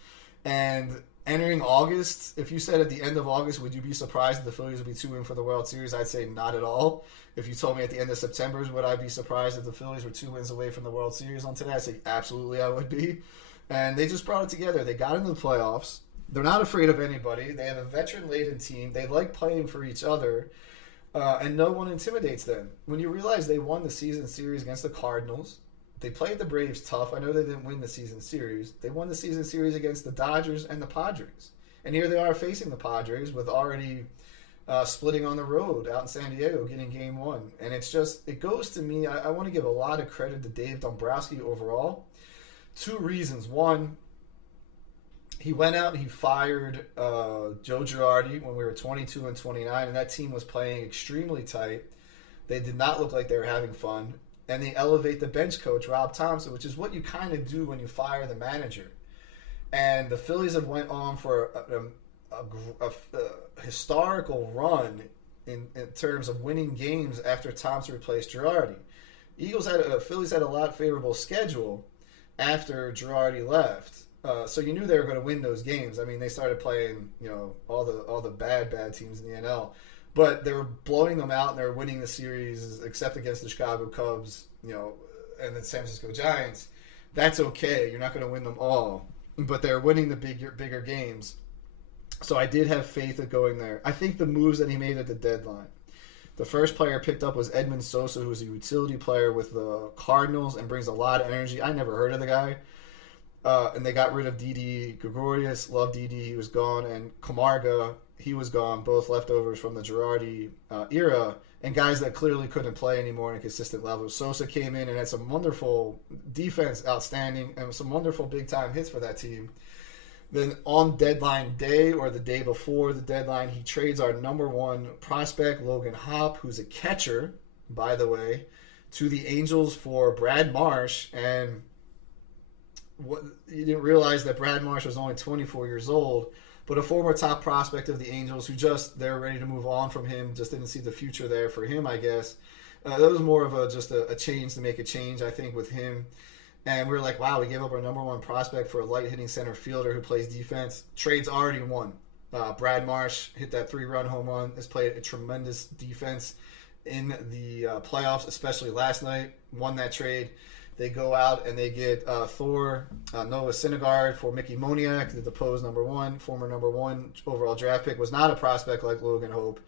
And entering August, if you said at the end of August, would you be surprised if the Phillies would be 2 in for the World Series? I'd say not at all. If you told me at the end of September, would I be surprised if the Phillies were 2 wins away from the World Series on today? I'd say absolutely I would be. And they just brought it together. They got into the playoffs. They're not afraid of anybody. They have a veteran-laden team. They like playing for each other. And no one intimidates them. When you realize they won the season series against the Cardinals, they played the Braves tough. I know they didn't win the season series. They won the season series against the Dodgers and the Padres. And here they are facing the Padres with already splitting on the road out in San Diego, getting game 1. And it's just, it goes to me, I want to give a lot of credit to Dave Dombrowski overall. 2 reasons. One, he went out and he fired Joe Girardi when we were 22-29, and that team was playing extremely tight. They did not look like they were having fun. And they elevate the bench coach, Rob Thompson, which is what you kind of do when you fire the manager. And the Phillies have went on for a historical run in terms of winning games after Thompson replaced Girardi. Phillies had a lot favorable schedule after Girardi left. So you knew they were going to win those games. I mean, they started playing, all the bad teams in the NL, but they were blowing them out and they were winning the series, except against the Chicago Cubs, and the San Francisco Giants. That's okay. You're not going to win them all, but they're winning the bigger games. So I did have faith of going there. I think the moves that he made at the deadline. The first player picked up was Edmund Sosa, who's a utility player with the Cardinals and brings a lot of energy. I never heard of the guy. And they got rid of Didi Gregorius. Love Didi. He was gone. And Camargo, he was gone. Both leftovers from the Girardi era. And guys that clearly couldn't play anymore on a consistent level. Sosa came in and had some wonderful defense, outstanding, and some wonderful big-time hits for that team. Then on deadline day or the day before the deadline, he trades our number 1 prospect, Logan Hopp, who's a catcher, by the way, to the Angels for Brad Marsh. And you didn't realize that Brad Marsh was only 24 years old, but a former top prospect of the Angels who they're ready to move on from him, just didn't see the future there for him, I guess. That was more of just a change to make a change, I think, with him. And we were like, wow, we gave up our number 1 prospect for a light-hitting center fielder who plays defense. Trade's already won. Brad Marsh hit that 3-run home run, has played a tremendous defense in the playoffs, especially last night, won that trade. They go out and they get Noah Syndergaard for Mickey Moniak, the deposed former number 1 overall draft pick, was not a prospect like Logan Hope,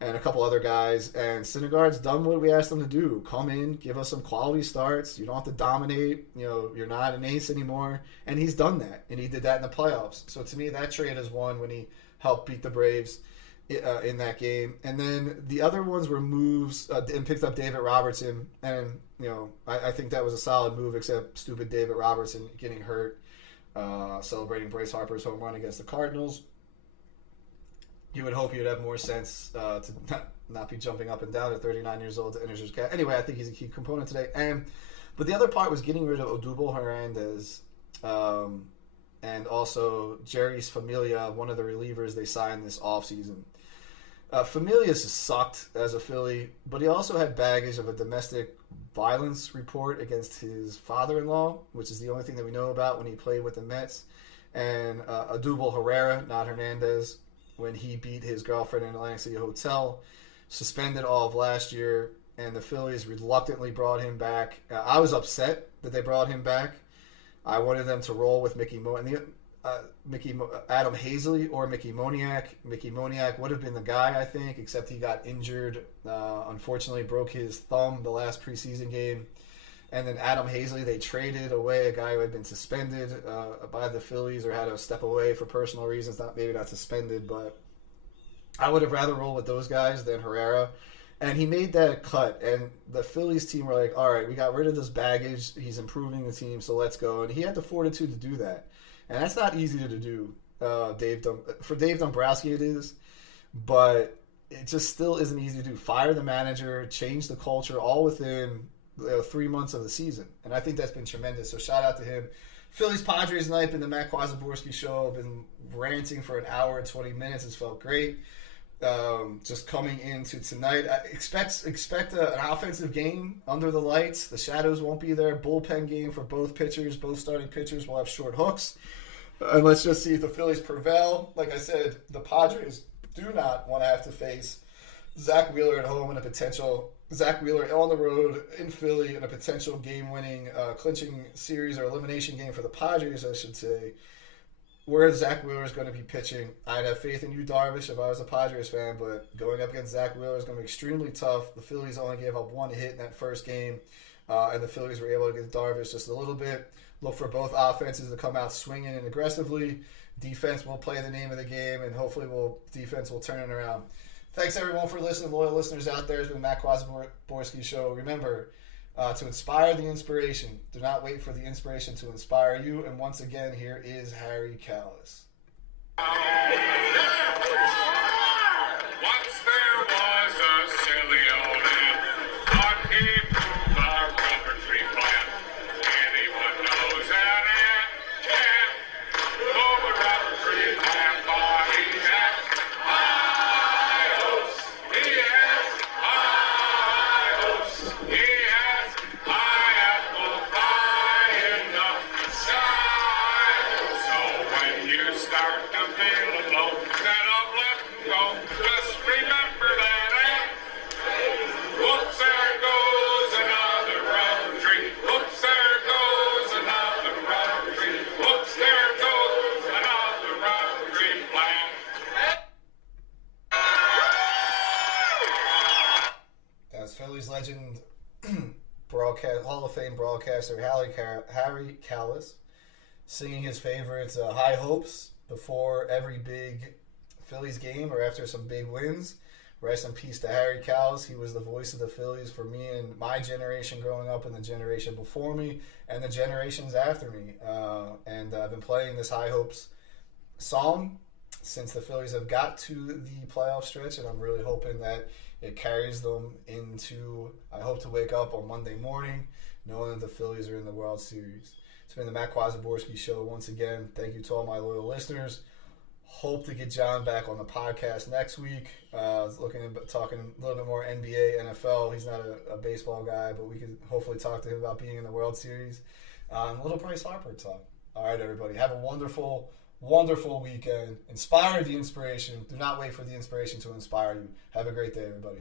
and a couple other guys. And Syndergaard's done what we asked him to do. Come in, give us some quality starts. You don't have to dominate. You're not an ace anymore. And he's done that, and he did that in the playoffs. So to me, that trade is one when he helped beat the Braves in that game. And then the other ones were moves and picked up David Robertson. And, I think that was a solid move, except stupid David Robertson getting hurt, celebrating Bryce Harper's home run against the Cardinals. You would hope you'd have more sense to not be jumping up and down at 39 years old to enter his cat. Anyway, I think he's a key component today. But the other part was getting rid of Odubel Hernandez and also Jerry's Familia, one of the relievers they signed this offseason. Familia's sucked as a Philly, but he also had baggage of a domestic violence report against his father-in-law, which is the only thing that we know about when he played with the Mets. And Odubel Herrera, not Hernandez, when he beat his girlfriend in Atlantic City Hotel, suspended all of last year, and the Phillies reluctantly brought him back. I was upset that they brought him back. I wanted them to roll with Adam Hazley or Mickey Moniak. Mickey Moniak would have been the guy, I think, except he got injured. Unfortunately, broke his thumb the last preseason game. And then Adam Hazley, they traded away a guy who had been suspended by the Phillies or had to step away for personal reasons. Maybe not suspended, but I would have rather rolled with those guys than Herrera. And he made that cut, and the Phillies team were like, all right, we got rid of this baggage. He's improving the team, so let's go. And he had the fortitude to do that. And that's not easy to do, for Dave Dombrowski it is, but it just still isn't easy to do. Fire the manager, change the culture, all within 3 months of the season. And I think that's been tremendous. So shout out to him Phillies Padres night in the Matt Kwazaborski show. I've been ranting for an hour and 20 minutes. It's felt great. Just coming into tonight, expect an offensive game under the lights. The shadows won't be there. Bullpen game for both pitchers. Both starting pitchers will have short hooks. And let's just see if the Phillies prevail. Like I said, the Padres do not want to have to face Zach Wheeler at home and a potential Zach Wheeler on the road in Philly in a potential game-winning clinching series or elimination game for the Padres, I should say, where Zach Wheeler is going to be pitching. I'd have faith in you, Darvish, if I was a Padres fan, but going up against Zach Wheeler is going to be extremely tough. The Phillies only gave up one hit in that first game, and the Phillies were able to get Darvish just a little bit. Look for both offenses to come out swinging and aggressively. Defense will play the name of the game, and hopefully defense will turn it around. Thanks, everyone, for listening. Loyal listeners out there. It's been the Matt Kwazaborski Show. Remember, to inspire the inspiration. Do not wait for the inspiration to inspire you. And once again, here is Harry Callis. Once there was a silly old man, thought he'd prove our rubber tree plant. Anyone knows an ant can move a rubber tree plant, but he has high hopes. He has high hopes. He has high apple pie in the sky. So when you start to feel low, get up, let go. Just remember that ant. Whoops, there goes another rubber tree. Whoops, there goes another rubber tree. Whoops, there goes another rubber tree plant. That's Phillies legend, Hall of Fame broadcaster Harry Callis singing his favorites High Hopes before every big Phillies game or after some big wins. Rest in peace to Harry Callis. He was the voice of the Phillies for me and my generation growing up, and the generation before me and the generations after me. And I've been playing this High Hopes song since the Phillies have got to the playoff stretch, and I'm really hoping that it carries them into, I hope to wake up on Monday morning knowing that the Phillies are in the World Series. It's been the Matt Kwazaborski Show once again. Thank you to all my loyal listeners. Hope to get John back on the podcast next week. Talking a little bit more NBA, NFL. He's not a baseball guy, but we can hopefully talk to him about being in the World Series. A little Bryce Harper talk. All right, everybody. Have a wonderful, wonderful weekend. Inspire the inspiration. Do not wait for the inspiration to inspire you. Have a great day, everybody.